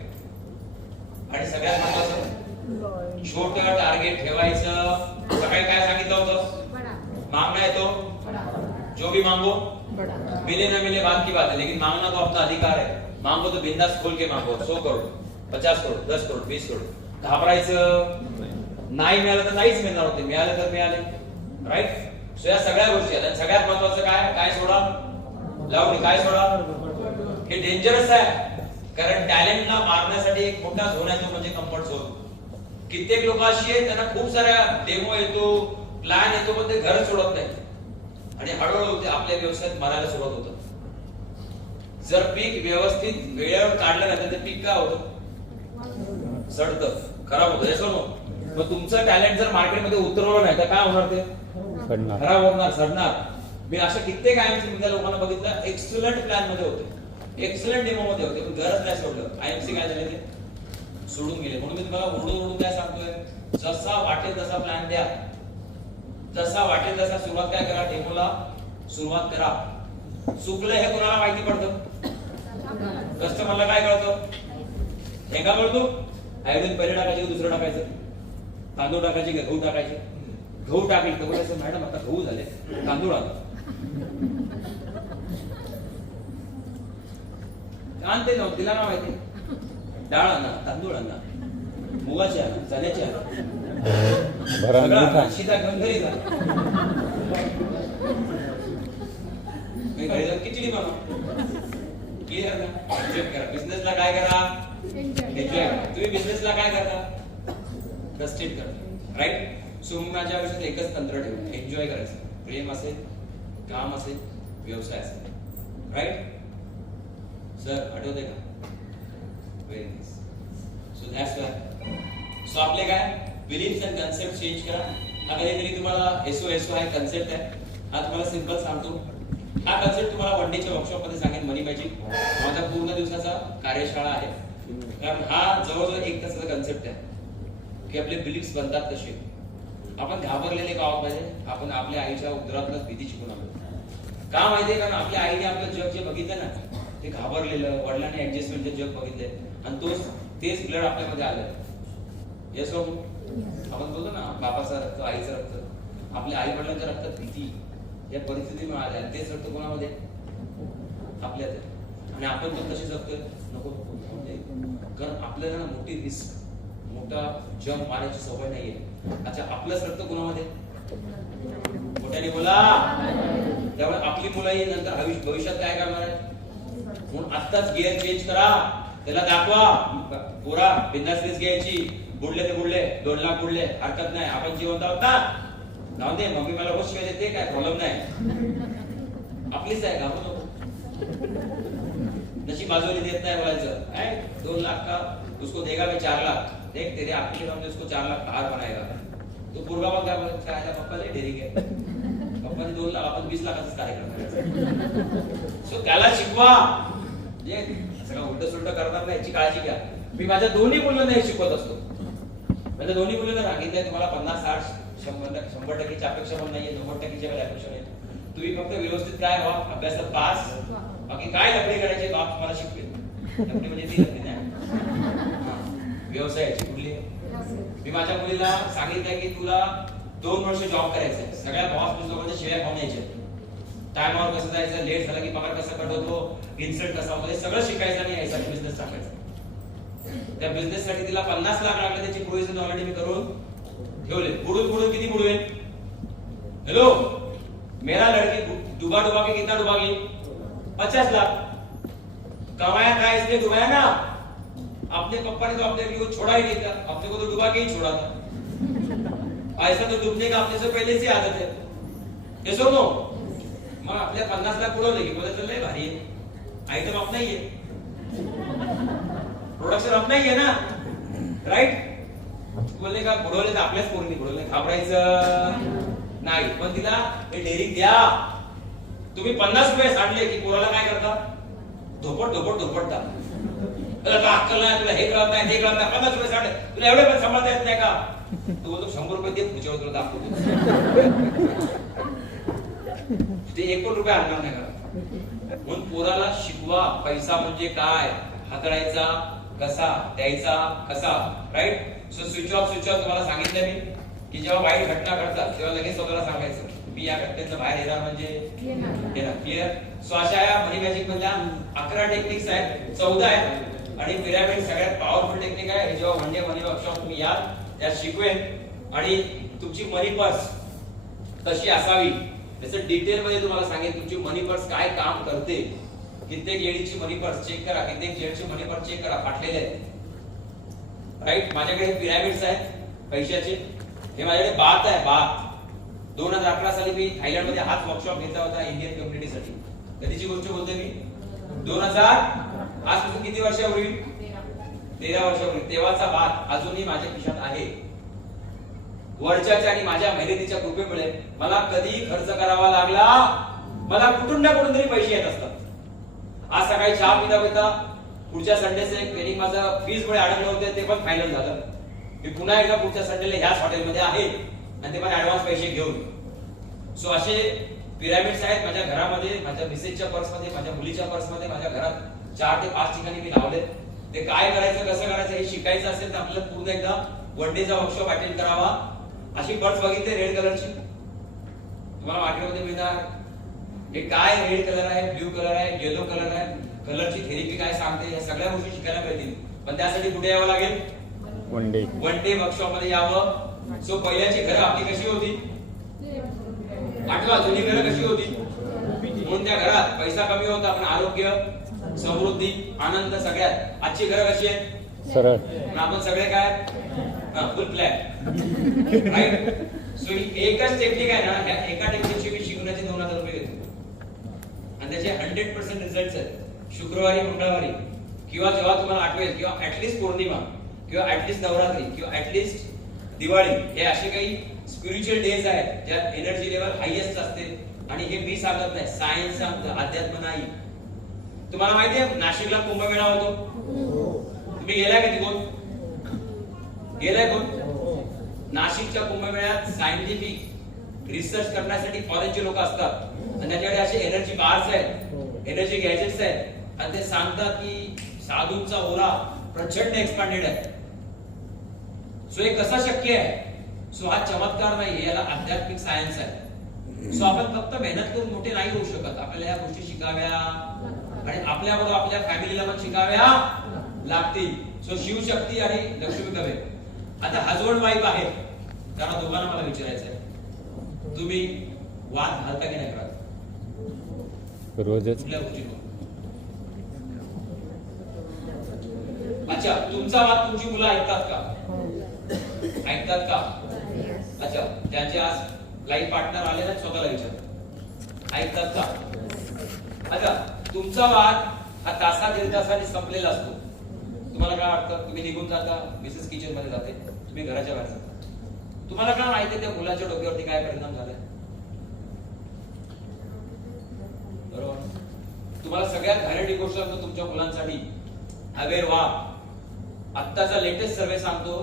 आणि सगळ्यात महत्त्वाचं छोटं टार्गेट ठेवायचं. सकाळी काय सांगितलं होतं? मागना है तो जो भी मांगो, मिले ना मिले बात की बात है, लेकिन मांगना तो अपना अधिकार है. मांगो तो बिंदास खोल के मांगो. 100 करोड़, 50 करोड़, 10 करोड़, 20 करोड़. घाबरायचं नाही. मिळालं तर नाहीच मिळणार होते, मिळालं तर मिळाले. राईट. सो या सगळ्या गोष्टी आहेत. सगळ्यात महत्त्वाचं काय सोडा? लावणी. काय सोडा? हे डेंजरस आहे. कारण टॅलेंटला मारण्यासाठी एक मोठा झोन आहे, तो म्हणजे कम्फर्ट झोन. कित्येक लोक अशी आहेत त्यांना खूप साऱ्या डेमो येतो, प्लॅन येतो, पण ते घर सोडत नाही. आणि हळूहळू ते आपल्या व्यवसायात मरायला सुरुवात होतं. जर पीक व्यवस्थित वेळेवर काढलं नाही तर ते पीक काय होतं? सडतं, खराब होतं. हे सोडून मग तुमचं टॅलेंट जर मार्केटमध्ये उतरवलं नाही तर काय होणार? ते खराब होणार, सडणार. मी अशा कित्येक आयएमसी लोकांना बघितलं, एक्सलंट प्लॅन मध्ये होते, एक्सलंट डेमो मध्ये होते, पण गरज नाही सोडलं. आयएमसी काय झाले? ते सोडून गेले. म्हणून मी तुम्हाला ओढून काय सांगतोय? जसा वाटेल तसा प्लॅन द्या. जसा वाटेल तसा सुरुवात काय करा? डेमोला सुरुवात करा. चुकलं हे कोणाला माहिती पडतं? कस्टमरला काय कळतं? हे का कळतो? आयोडीन पहिले टाकायचे, दुसरं टाकायचं, तांदूळ टाकायचे, गहू टाकायचे. गहू टाकले तर बोलायचं मॅडम आता गहू झाले, तांदूळ आला. आणते नव्हतं, तिला काय माहिती? डाळ आणा, तांदूळ आणा, मुगाची आणा, चण्याची आणा, शिदा घेऊन घरी जा. घरी जाऊन खिचडी बनवा. क्लिअर ना? एन्जॉय करा. बिझनेसला काय करा? एन्जॉय करा. तुम्ही बिझनेसला काय करता? ट्रस्टेड करता. राईट. सो माझ्या आयुष्यात एकच तंत्र ठेवलं, एन्जॉय करायचं. प्रेम असेल, काम असेल, व्यवसाय असेल. राईट. सर आठवते का? Very nice. So that's why so आपले काय बिलीफ्स अँड कन्सेप्ट चेंज करा. हा कधीतरी तुम्हाला एसओ हा कन्सेप्ट आहे. हा तुम्हाला सिंपल सांगतो. हा कन्सेप्ट तुम्हाला वन डेच्या वर्कशॉप मध्ये सांगेन मनी मॅजिक. माझा पूर्ण दिवसाचा कार्यशाळा आहे. कारण हा जवळजवळ 1 तासाचा कन्सेप्ट आहे की आपले बिलीफ्स बनतात कसे. आपण घाबरलेले का आहोत पाहिजे. आपण आपल्या आईच्या उदरातूनच भीती शिकून आलो. का माहितीये कारण आपल्या आईने आपलं जग जे बघितलं ना ते घाबरलेलं, वडिलांनी ऍडजस्टमेंटचे जग बघितलंय आणि तेच ब्लड आपल्यामध्ये आलं. येस हो. आपण बोलतो ना बापाचं रक्त, आईचं रक्त. आपल्या आई वडिलांच्या रक्तात भीती या परिस्थितीमुळे आल्या आणि तेच रक्त कोणामध्ये आपल्यात आहे. आणि आपण पण तसे जगतोय नको कारण आपल्याला ना मोठी रिस्क, मोठा जंप मारायची सवय नाहीये. अच्छा आपलंच रक्त कोणामध्ये मोठ्याने बोला. त्यामुळे आपली मुलंही नंतर भविष्यात काय करणार आहे म्हणून आत्ताच गिअर चेंज करा. त्याला दाखवा पुरा बिंदास रिस्क घ्यायची. बुडले ते बुडले, 2 लाख बुडले हरकत नाही. आपण जिवंत आहोत ना. जाऊ दे मम्मी मला रोज शिवाय देते काय प्रॉब्लेम नाही. आपलीच आहे घाबरू नको. नशीब बाजूला देत नाही बोलायचं. 2 लाख का उसको देगा मैं 4 लाख. देख तेरे आपके सामने उसको 4 लाख बाहर बनाएगा. तो पूर्वा मग काय बोलायचं पप्पा लय डेरिंग आहे. पप्पाने 2 लाख आपण 20 लाखाचाच कार्यक्रम करायचा. सो त्याला शिकवा. सगळं उलट सुलट करणार नाही याची काळजी घ्या. मी माझ्या दोन्ही मुलांना हे शिकवत असतो. माझ्या दोन्ही मुलांना सांगितलंय तुम्हाला 50, 60, 100% अपेक्षा पण नाहीये. 90% अपेक्षा नाही. तुम्ही फक्त व्यवस्थित काय व्हा अभ्यासात पास. बाकी काय लफडे करायचे बाप तुम्हाला शिकवेल. लफडे म्हणजे ती लफडी नाही व्यवसायाची कुठली. मी माझ्या मुलीला सांगितलंय की तुला 2 वर्ष जॉब करायचा. सगळ्या बॉस पुस्तकाच्या शिव्या खाऊन यायच्या. टाइमवर कसं जायचं, लेट झाला की पगार कसा कट होतो, इन्सल्ट कसा होतो, हे सगळं शिकायचं आणि यासाठी बिझनेस टाकायचा. त्या बिझनेस साठी तिला 50 लाख लागले. त्याची प्रोव्हिजन ऑलरेडी मी करून ठेवले. बुडून किती बुडवेन. हेलो मेरा लड़की डुबा के कितना डुबागी 50 लाख कमाया था इसलिए डुबाया ना. अपने पप्पा ने तो अपने को छोड़ा ही नहीं था. अपने को तो डुबा के ही छोड़ा था. ऐसा तो डूबने का अपने से पहले से आदत है. ये सुनो मग आपल्या 50 लाख बुडवले की बोलत लय भारी आहे. आयटम अपना ही है, प्रोडक्शन अपना ही है ना. राइट. बोलले का बुडवले तर आपल्याच पोरीने बुडवले. घाबरायचं नाही. पण तिला हे डेअरिंग द्या. तुम्ही 50 रुपये साडले की पोराला काय करता धोपटता. तुला अक्कल नाही, तुला हे कळत नाही, ते कळत नाही. 50 रुपये साडले तुला एवढे पण सांभाळता येत नाही का. तू बोलतो 100 रुपये दे पुढच्या तुला दाखवतो. ते 1 कोटी रुपये आणणार नाही का. म्हणून पोराला शिकवा पैसा म्हणजे काय, हाताळायचा कसा, द्यायचा कसा. राईट. सो स्विच ऑफ तुम्हाला सांगितलं मी की जेव्हा वाईट घटना घडतात तेव्हा लगेच स्वतःला सांगायचं मी या घटनेचं बाहेर येणार म्हणजे येणार. क्लिअर. सो अशा या मनी मॅजिक मधल्या 11 टेक्निक्स आहेत, 14 आहेत. आणि पिरॅमिड सगळ्यात पॉवरफुल टेक्निक आहे. हे जेव्हा वन डे मनी वर्कशॉप तुम्ही याल त्यात शिकवेन. आणि तुमची मनी पर्स कशी असावी त्याचं डिटेल मध्ये तुम्हाला सांगेन. तुमची मनी पर्स काय काम करते. कित्येक लेडीजची मनी पर्स चेक करा, कित्येक जेंट्सची मनी पर्स चेक करा, फाटलेले आहेत. राईट. माझ्याकडे पिरॅमिड्स आहेत पैशाचे. हे माझ्याकडे बात आहे. बात 2011 साली मी थायलंड मध्ये हाच वर्कशॉप घेतला होता इंडियन कम्युनिटीसाठी. कधीची गोष्ट बोलते मी 2000 आजपासून किती वर्षापूर्वी 13 वर्षापूर्वी. तेव्हाचा बात अजूनही माझ्या खिशात आहे. वरच्याच्या आणि माझ्या मेहनतीच्या कृपेमुळे मला कधी खर्च करावा लागला. मला कुठून ना कुठून तरी पैसे येत असतात. आज सकाळी चहा पिता पुढच्या संडेचे एक ट्रेनिंग माझं फीज मुळे अडकले होते ते पण फायनल झालं. मी पुन्हा एकदा पुढच्या संडेला ह्याच हॉटेलमध्ये आहे आणि ते पण ऍडव्हान्स पैसे घेऊन. सो असे पिरॅमिड्स आहेत माझ्या घरामध्ये, माझ्या मिसेसच्या पर्समध्ये, माझ्या मुलीच्या पर्समध्ये, माझ्या घरात 4 ते 5 ठिकाणी मी लावले. ते काय करायचं कसं करायचं हे शिकायचं असेल तर आपल्याला पूर्ण एकदा वन डेचा वर्कशॉप अटेंड करावा. अशी पर्स बघितली रेड कलरची तुम्हाला मार्केटमध्ये मिळणार. हे काय रेड कलर आहे, ब्ल्यू कलर आहे, येलो कलर आहे, कलरची थेरपी काय सांगते, या सगळ्या गोष्टी शिकायला मिळतील. पण त्यासाठी कुठे यावं लागेल. वन डे वर्कशॉप मध्ये यावं. सो पहिल्याची घरं आपली कशी होती आठवा. जुनी घरं कशी होती म्हणून त्या घरात पैसा कमी होता पण आरोग्य, समृद्धी, आनंद सगळ्यात. आजची घरं कशी आहेत सरळ. आपण सगळे काय फुल प्लॅन. राईट. सो एकच टेक्निक आहे ना. या एका टेक्निकची मी शिकवण्याचे 2000 रुपये घेतो आणि त्याचे 100% रिझल्ट आहेत. शुक्रवारी, मंगळवारी किंवा जेव्हा तुम्हाला आठवेल किंवा ऍटलीस्ट पौर्णिमा किंवा ऍटलिस्ट नवरात्री किंवा ऍटलिस्ट दिवाळी हे असे काही स्पिरिच्युअल डेज आहेत ज्यात एनर्जी लेवल हायेस्ट असते. आणि हे मी सांगत नाही, सायन्स सांगतं, अध्यात्म नाही. तुम्हाला माहिती आहे नाशिकला कुंभमेळा होतो, तुम्ही गेलाय का तिथून? गेलाय कोण? नाशिकच्या कुंभमेळ्यात सायंटिफिक रिसर्च करण्यासाठी फॉरेनचे लोक असतात आणि त्याच्याकडे असे एनर्जी बार्स आहेत, एनर्जी गॅजेट्स आहेत आणि ते सांगतात की साधूंचा ओरा प्रचंड एक्सपांडेड आहे. सो हे कसं शक्य आहे? सो हा चमत्कार नाही, याला आध्यात्मिक सायन्स आहे. सो आपण फक्त मेहनत करून मोठे नाही होऊ शकत, आपल्याला या गोष्टी शिकाव्या आणि आपल्याबरोबर आपल्या फॅमिलीला पण शिकाव्या लागतील. सो शिवशक्ती आणि लक्ष्मी कवे. आता हजबंड वाईफ आहे, त्यांना दोघांना मला विचारायचं आहे, तुम्ही वाद घालता की नाही करत? रोजच. कुठल्या गोष्टीवर? अच्छा, तुमचा वाद तुमची मुलं ऐकतात का? ऐकतात का? अच्छा, त्यांचे आज लाईफ पार्टनर आले ना, स्वतःला विचार, ऐकतात का? अच्छा, तुमचा वाद हा तासा दीड तासाने संपलेला असतो. तुम्हाला काय वाटतं? तुम्ही निघून जाता, मिसेस किचन मध्ये जाते, तुम्ही घराच्या बाहेर जाता. तुम्हाला काय माहिती त्या मुलाच्या डोक्यावरती काय परिणाम झाले? बरोबर. तुम्हाला सगळ्यात घाणेरडी गोष्ट सांगतो तुमच्या मुलांसाठी, अवेअर व्हा. आत्ताचा लेटेस्ट सर्वे सांगतो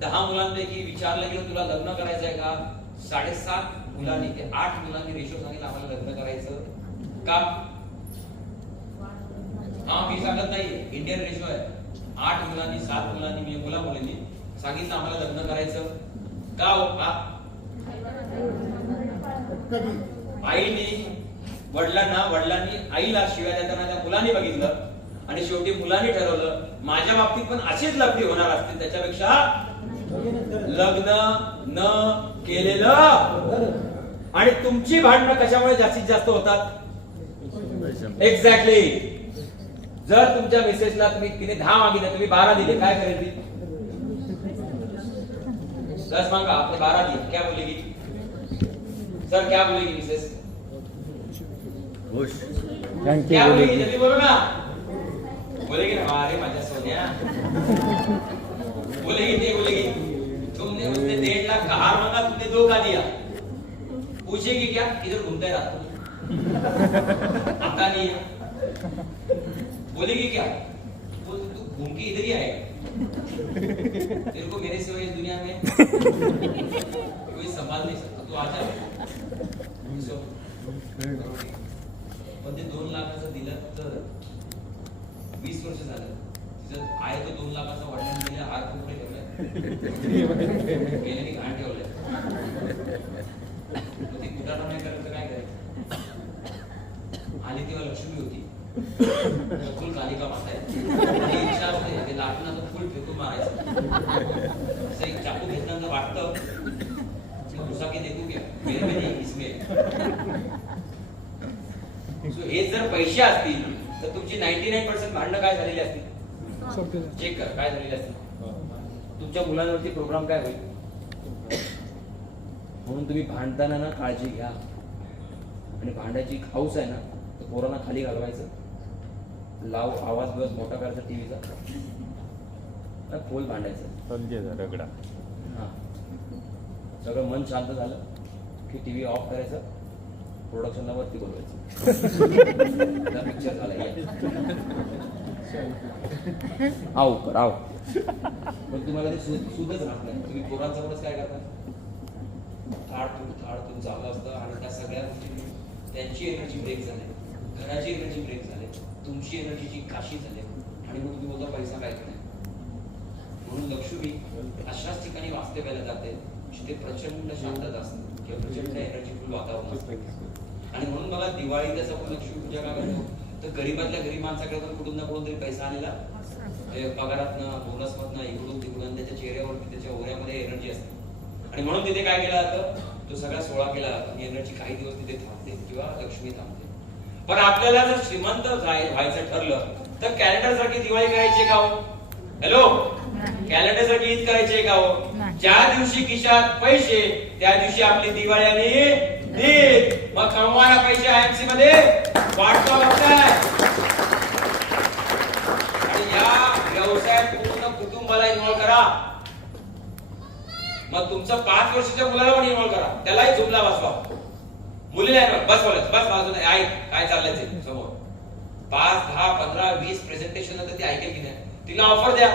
10 मुलांपैकी विचारलं गेलं तुला लग्न करायचं आहे का, 7.5 मुलांनी ते 8 मुलांनी रेशो सांगितलं आम्हाला लग्न करायचं का. हा मी सांगत नाही, इंडियन रेशो आहे. 8 मुलांनी 7 मुलांनी मुला मुलींनी सांगितलं आम्हाला लग्न करायचं का हो? आईनी वडिलांनी आईला शिव्या देताना त्या मुलांनी बघितलं आणि शेवटी मुलांनी ठरवलं माझ्या बाबतीत पण अशीच लग्न होणार असते, त्याच्यापेक्षा लग्न न केलेलं. आणि तुमची भांडणं कशामुळे जास्तीत जास्त होतात? एक्झॅक्टली. जर तुमच्या मिसेसला तिने 10 मागितले, तुम्ही 12 दिले, काय करेल ती? 10 मांगा, आपने 12 दिए, क्या बोलेगी सर? क्या बोलेगी मिसेस? क्या बोलेगी? जल्दी बोलो ना. बोलेगी ना, अरे माझ्या सोन्या. बोलेगी नहीं बोलेगी? तुमने उसने 1.5 लाख का हार मांगा, तुमने 2 का दिया. पूछेगी क्या? इधर घूमता है रात को, आता नहीं है. बोलेगी क्या? बोल तू घूम के इधर ही आएगा. तेरे को मेरे सिवाय इस दुनिया में कोई संभाल नहीं सकता, तू आ जा. पण ते 2 लाखाचं दिलं तर 20 वर्ष झालं. तिचं आहे तो 2 लाखाचा वडिलांनी दिला, हार कुठे ठेवलाय, गेल्याने घाण ठेवलंय. ती कुटाणा नाही करत तर काय करायचं? आली तेव्हा लक्ष्मी होती, फुल कालिका माता आहे, इच्छा असते ते लाटण्याचं फुल फेकून मारायचं. असं एक चाकू घेतल्यानंतर वाटतं दुसाकी देखू क्या मेरे में नहीं इसमें. सो हे जर पैसे असतील तर तुमची 99% भांडणं काय झालेली असतील? चेक कर काय झालेली असतील. तुमच्या मुलांवरती प्रोग्राम काय होईल. म्हणून तुम्ही भांडताना ना काळजी घ्या. आणि भांडायची हाऊस आहे ना तर पोरांना खाली घालवायचं, लाव आवाज बस मोठा करायचा टीव्हीचा, खोल भांडायचं रगडा. हा सगळं मन शांत झालं की टीव्ही ऑफ करायचं, प्रोडक्शनला वरती बोलवायचं, पिक्चर झाला आव कर आव. पण तुम्हाला ते सुधच राहत नाही. तुम्ही पोरांसमोरच काय करता, थाड चालू असतं आणि त्या सगळ्या गोष्टी त्यांची एनर्जी ब्रेक झाली, घराची एनर्जी ब्रेक झाली, तुमची एनर्जीची काशी झाली आणि मग तुम्ही बोलता पैसा काय नाही. म्हणून लक्ष्मी अशाच ठिकाणी वास्तव्याला जाते जिथे प्रचंड शांतता असते किंवा प्रचंड एनर्जीफुल वातावरण असतं. आणि म्हणून मला दिवाळीत आपण लक्ष्मी पूजा का करतो तर गरीबातल्या गरीब माणसाकडे पण कुठून ना कुठून तरी पैसा आलेला, पगारातनं बोनसमधनं इकडून तिकडून त्याच्या चेहऱ्यावरती त्याच्या ओऱ्यामध्ये एनर्जी असते. आणि म्हणून तिथे काय केलं जातं, तो सगळा सोळा केला जातो. ही एनर्जी काही दिवस तिथे थांबते किंवा लक्ष्मी थांबते. पण आपल्याला जर श्रीमंत व्हायचं ठरलं तर कॅलेंडर सारखी दिवाळी करायची का हो? हॅलो, कॅलेंडर सारखी ईद करायची का हो? ज्या दिवशी खिशात पैसे त्या दिवशी आपली दिवाळी आणि ईद. मग कमवायला पैसे आयएमसी मध्ये वाटतो बघताय आणि या व्यवसायात पूर्ण कुटुंबाला इन्व्हॉल्व मग तुमचं 5 वर्षाच्या मुलाला पण इन्व्हॉल्व करा, त्यालाही झुमला बसवा. मुलीला बस बोलायचं, बस बाजूने ऐक काय चाललंय ते समोर. 5, 10, 15, 20 प्रेझेंटेशन नंतर ती ऐकेल की नाही. तिला ऑफर द्या,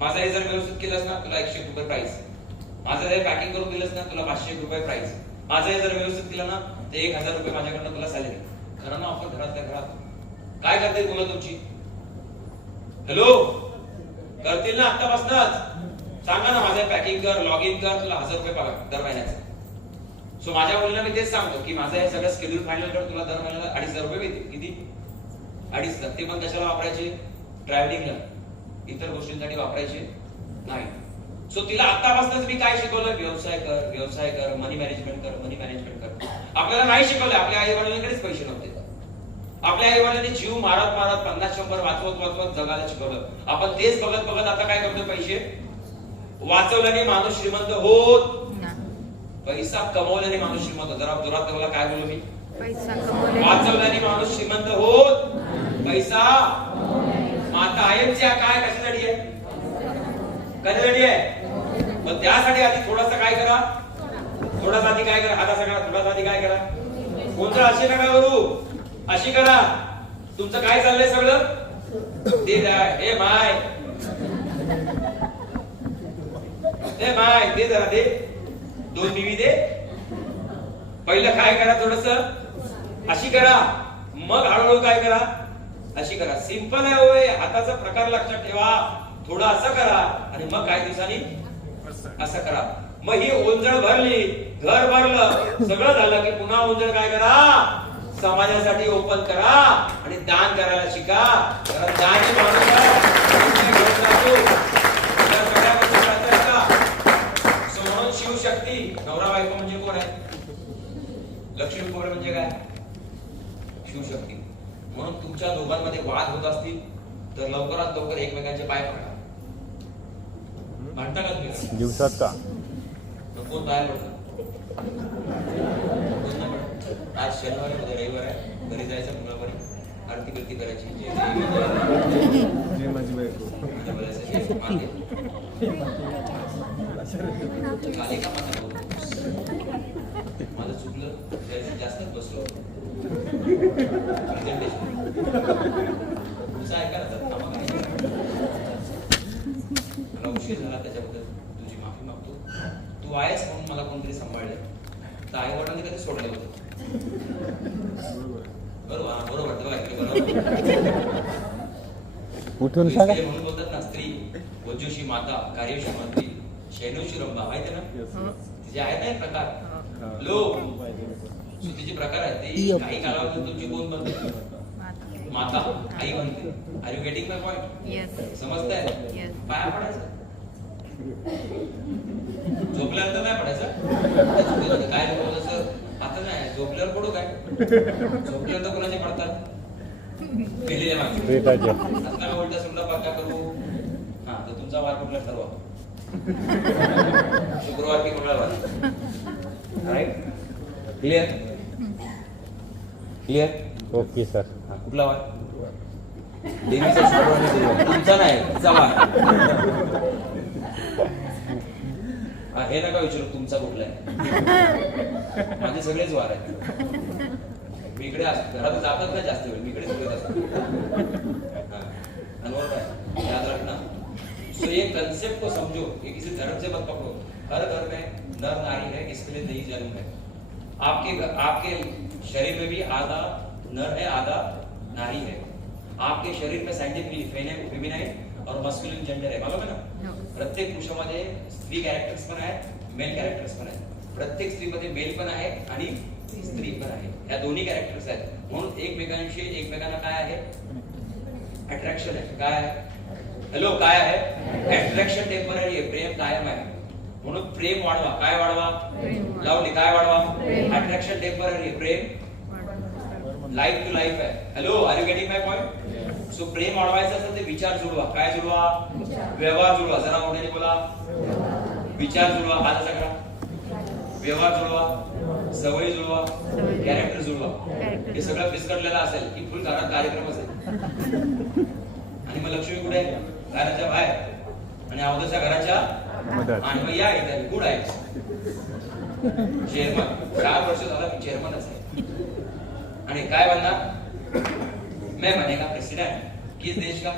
माझं हे जर व्यवस्थित केलंस ना तुला 100 रुपये प्राइस, माझं हे पॅकिंग करून दिलंस ना तुला 500 रुपये प्राइस, माझं हे जर व्यवस्थित केलं ना तर 1000 रुपये माझ्याकडनं तुला सॅलरी. खरं ना ऑफर घरातल्या घरात. काय करते मुलं तुमची? हॅलो करतील ना आत्तापासूनच. सांगा ना माझं पॅकिंग कर, लॉग इन कर, तुला 1000 रुपये पगार दर महिन्याचा. सो माझ्या मुलीला मी तेच सांगतो की माझं हे सगळं शेड्यूल फायनल कर, तुला दर महिन्याला 2500 रुपये मिळतील. किती? 2500. ते पण कशाला वापरायचे? ट्रॅव्हलिंगला, इतर गोष्टींसाठी वापरायचे नाही. सो तिला आतापासूनच मी काय शिकवलं? व्यवसाय कर, व्यवसाय कर, मनी मॅनेजमेंट कर, मनी मॅनेजमेंट कर. आपल्याला नाही शिकवलं, आपल्या आई वडिलांकडेच पैसे नव्हते. आपल्या आई वडिलांनी जीव मारत मारत 50-100 वाचवत जगायला शिकवलं. आपण तेच बघत बघत आता काय करतो? पैसे वाचवल्याने माणूस श्रीमंत होत, पैसा कमवल्याने माणूस श्रीमंत. जरा जोरात मला काय बोलू मी? पैसा कमवल्याने. वाचवल्याने माणूस श्रीमंत होत, पैसा. माता आयच्या काय कशासाठी आहे? कशासाठी आहे? मग त्यासाठी आधी थोडासा काय करा, थोडासा आधी काय करा, हाताचा करा, थोडासा आधी काय करा. कोणतं असे नका करू, अशी करा. तुमचं काय चाललंय सगळं? ते हे माय, हे माय दे जरा, दे 2 टीव्ही दे. पहिलं काय करा, थोडस अशी करा, मग हळूहळू काय करा, अशी करा. सिंपल आहे होय. हाताचा प्रकार लक्षात ठेवा. थोडं असं करा आणि मग काही दिवसांनी असं करा. मग ही ओंजळ भरली, घर भरलं, सगळं झालं की पुन्हा ओंजळ काय करा, समाजासाठी ओपन करा आणि दान करायला शिका. कारण दान ही माणूस म्हणून शिवशक्ती. नवरा बायको म्हणजे कोण आहे? लक्ष्मी कोण म्हणजे काय? शिवशक्ती. म्हणून तुमच्या दोघांमध्ये वाद होत असतील तर लवकरात लवकर एकमेकांचे पाय पकडा. म्हणता का तुम्ही? दिवसात का? कोण पाय पडतं? आज शनिवार उद्या रविवार आहे, घरी जायचं मुलाबरी, आरती बिरती करायची. काले का माझं चुकलं, जास्तच बसलो. तुझं ऐका ना, मला उशीर झाला त्याच्याबद्दल तुझी माफी मागतो. तू आहेस म्हणून मला कोणतरी सांभाळले. तर आई वडिलांनी कधी सोडलं होतं? बरोबर बरोबर. उठून सांगा. म्हणून बोलतात ना, स्त्री वजूशी माता, कार्यशी मंत्री, शैनोशी रंभा. माहिती ना तिचे आहेत ना प्रकार. लोक तिचे प्रकार आहेत. ते काही कालावधीत तुमची कोण बनते? माता, आई बनते. Are you getting my point? समजताय? पाया पडायचं. झोपल्यानंतर नाही पडायचं. काय लोक सर आता नाही, झोपल्यावर पडू काय? झोपल्यानंतर कोणाचे पडतात? केलेल्या माणसं. आता उलटा सुलटा पाका करू. हा, तर तुमचा वार कुठला ठरवा. शुक्रवार की मंगळवार. Right? Clear? Clear? Okay sir. कुठला वार? देवीचा शुक्रवार. तुमचा नाही, तिचा वार. हे नका विचारू तुमचा कुठला आहे. माझे सगळेच वार आहेत. मी इकडे घरात जातात ना जास्त वेळ, मी इकडेच फिरत असतो. अनुभव काय याद रखना. सो ये कंसेप्ट को समझो, ये किसी धर्म से मत पकड़ो. हर घर में नर नारी है, इसके लिए नई जन्म है. आपके शरीर में भी आधा नर है, आधा नारी है. आपके शरीर में साइंटिफिकली फेमिनाइन और मस्कुलिन जेंडर आहे, मालूम आहे ना? प्रत्येक पुरुषामध्ये स्त्री कॅरेक्टर्स पण आहेत, मेल कॅरेक्टर्स पण आहेत. प्रत्येक स्त्रीमध्ये मेल पण आहे आणि स्त्री पण आहे. या दोन्ही कॅरेक्टर्स आहेत. म्हणून एकमेकांना काय आहे? अट्रॅक्शन आहे. काय? हॅलो, काय आहे? अट्रॅक्शन टेम्पररी आहे, प्रेम कायम आहे. म्हणून प्रेम वाढवा. काय वाढवा? लावली काय वाढवा? अट्रॅक्शन टेम्पररी आहे, प्रेम लाईफ टू लाईफ आहे. Hello, are you getting my point? So प्रेम वाढवायचं असेल तर विचार जुळवा. काय जुळवा? व्यवहार जुळवा. जरा मोठ्याने बोला. विचार जुळवा. हा जसा करा. व्यवहार जुळवा, सवयी जुळवा, कॅरेक्टर जुळवा. हे सगळं विस्कटलेलं असेल की फुल घरात कार्यक्रम असेल. आणि मग लक्ष्मी कुठे आहे? घराच्या बाहेर आणि अवधूच्या घराच्या मदत. आणि मग या इथे गुड आहे चेअरमन 4 वर्ष झाला मी चेअरमनच आहे आणि काय बनणार मैं बनेगा प्रेसिडेंट किस देश का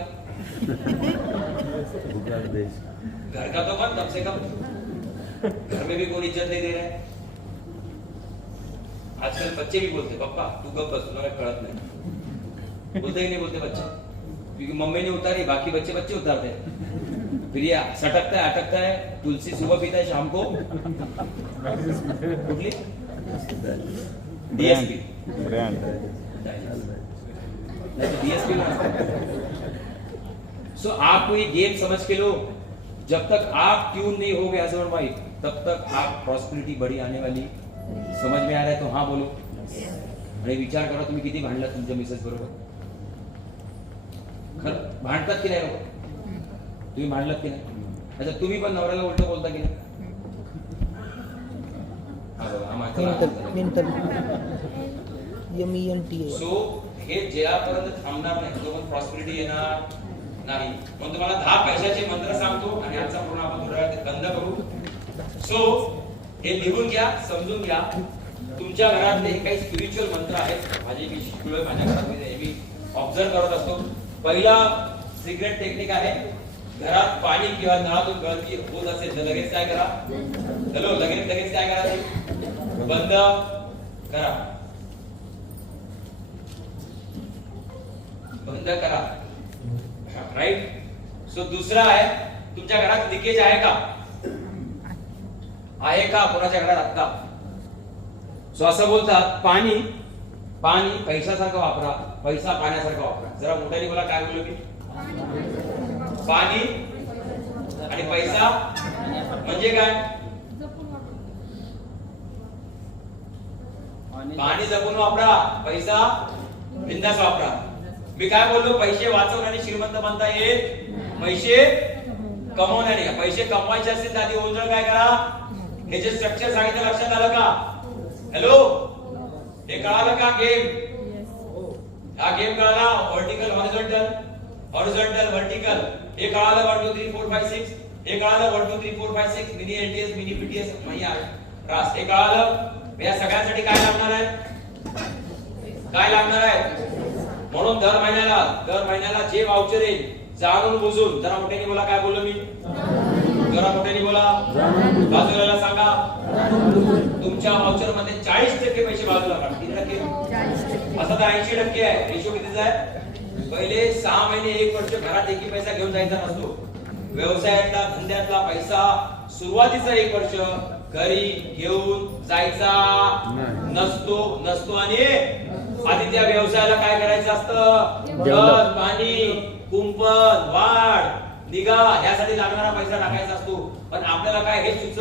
घर का तो बन कम से कम घर में भी कोई इज्जत नहीं दे रहा है आजकल बच्चे भी बोलते पप्पा तू गप बस तुला काही कळत नाही बोलते की नहीं बोलते बच्चे क्योंकि मम्मी ने उतारी बाकी बच्चे बच्चे उतारते हैं फिर ये सटकता है अटकता है तुलसी सुबह पीता है शाम को कुठली डीएसपी ब्रँड डीएसपी सो आप कोई गेम समझ के लो जब तक आप ट्यून नहीं हो गए हस्बैंड वाइफ तब तक आप प्रॉस्पेरिटी बड़ी आने वाली समझ में आ रहा है तो हाँ बोलो आणि विचार करा तुम्ही किती भांडलात तुमच्या मिसेस बरोबर खरं भांडतात की नाही लोक तुम्ही भांडलात की नाही अच्छा तुम्ही पण नवऱ्याला उलट बोलता की नाही सो हे ज्यापर्यंत थांबणार नाही तो पण प्रॉस्पेरिटी येणार नाही म्हणून तुम्हाला 10 पैशाचे मंत्र सांगतो आणि आजचा पूर्ण आपण थोडा बंद करू सो हे लिहून घ्या समजून घ्या तुमच्या घरातले हे काही स्पिरिच्युअल मंत्र आहेत माझे मी शिकलोय माझ्या घरात मी ऑब्झर्व करत असतो पहिला सिक्रेट टेक्निक आहे घरात पाणी किंवा नळातून गळती होत असेल तर लगेच काय करा हॅलो लगेच काय करा ते बंद करा राईट सो दुसरा आहे तुमच्या घरात लिकेज आहे का कोणाच्या घरात आता सो असं बोलतात पाणी पैशासारखं वापरा पैसा पाण्यासारखं वापरा जरा मोठ्याने बोला काय बोलू मी पाणी आणि पैसा म्हणजे काय पाणी जपून वापरा पैसा बिंदास वापरा मी काय बोललो पैसे वाचवण्याने श्रीमंत बनता येईल पैसे कमवण्याने पैसे कमवायचे असतील तर आधी ओळख काय करा हे जे स्ट्रक्चर सांगितलं लक्षात आलं का हॅलो हे कळालं का गेम हा गेम कळाला व्हर्टिकल हॉरिझॉन्टल व्हर्टिकल हे कळालं 1 2 3 4 5 6 हे कळालं 1 2 3 4 5 6 मिनी एलटीएस मिनी पीटीएस महिया रास हे कळालं या सगळ्यांसाठी काय लागणार आहे म्हणून दर महिन्याला जे वाउचर येईल जाणून बुजून जरा मोठ्याने बोला काय बोललो मी जरा मोठ्याने बोला बाजूला सांगा तुमच्या वाउचर मध्ये 40% पैसे बाजूला काढा किती टक्के असं तर 80% आहे रेशो कितीचा आहे पहिले 6 महिने 1 वर्ष घरात एकही पैसा घेऊन जायचा नसतो व्यवसायातला धंद्यातला पैसा सुरुवातीचा 1 वर्ष घरी घेऊन जायचा नसतो आणि आधी त्या व्यवसायाला काय करायचं असतं खत पाणी कुंपण वाढ निगा यासाठी लागणारा पैसा टाकायचा असतो पण आपल्याला काय हे सुचत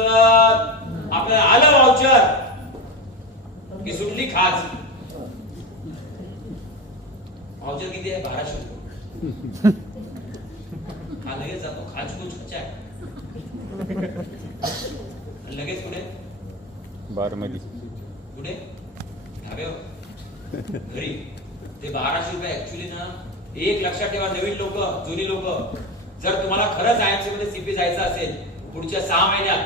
आपल्याला आलं वाउचर की सुटली खाज वाउचर किती आहे 1200 हा लगेच जातो खाज कुछ अच्छा आहे लगेच कुठे बारमती कुठे धाब्यावर घरी ते 1200 रुपये ऍक्च्युअली ना एक लक्षात ठेवा नवीन लोक जुनी लोक जर तुम्हाला खरंच आयएमसी मध्ये सीपी जायचं असेल पुढच्या 6 महिन्यात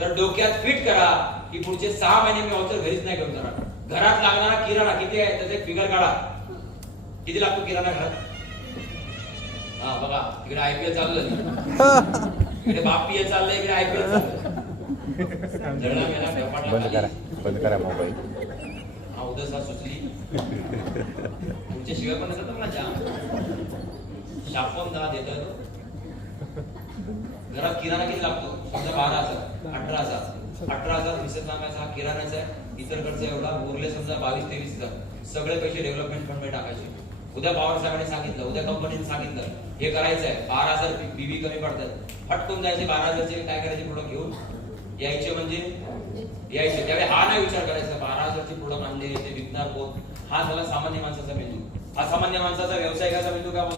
तर डोक्यात फिट करा की पुढचे 6 महिने मी वाउचर घरीच नाही घेऊन जाणार घरात लागणारा किराणा किती आहे त्याचा एक फिगर काढा किती लागतो किराणा घरात हा बघा इकडे आयपीएल चालू झाली इकडे बाप पीएल चाललंय इकडे आयपीएल बंद करा मोबाईल उदसा सुचली तुमच्या शिवाय पण नसत मला शापन दहा देत घरात किराणा किती लागतो समजा 12,000 18,000 मिसेस नामाचा हा किराणाचा आहे इतर खर्च एवढा उरले समजा 22-23,000 सगळे पैसे डेव्हलपमेंट फंड मध्ये टाकायचे उद्या पॉवर साहेबांनी सांगितलं उद्या कंपनीने सांगितलं हे करायचं आहे 12,000 बीबी कमी पडतात फटकून जायचे 12,000चे काय करायचे प्रोडक्ट घेऊन यायचे त्यावेळी हा नाही विचार करायचा 12,000चे प्रोडक्ट आणले ते विकणार कोण हा झाला सामान्य माणसाचा मेंदू असामान्य माणसाचा व्यावसायिकाचा मेंदू काय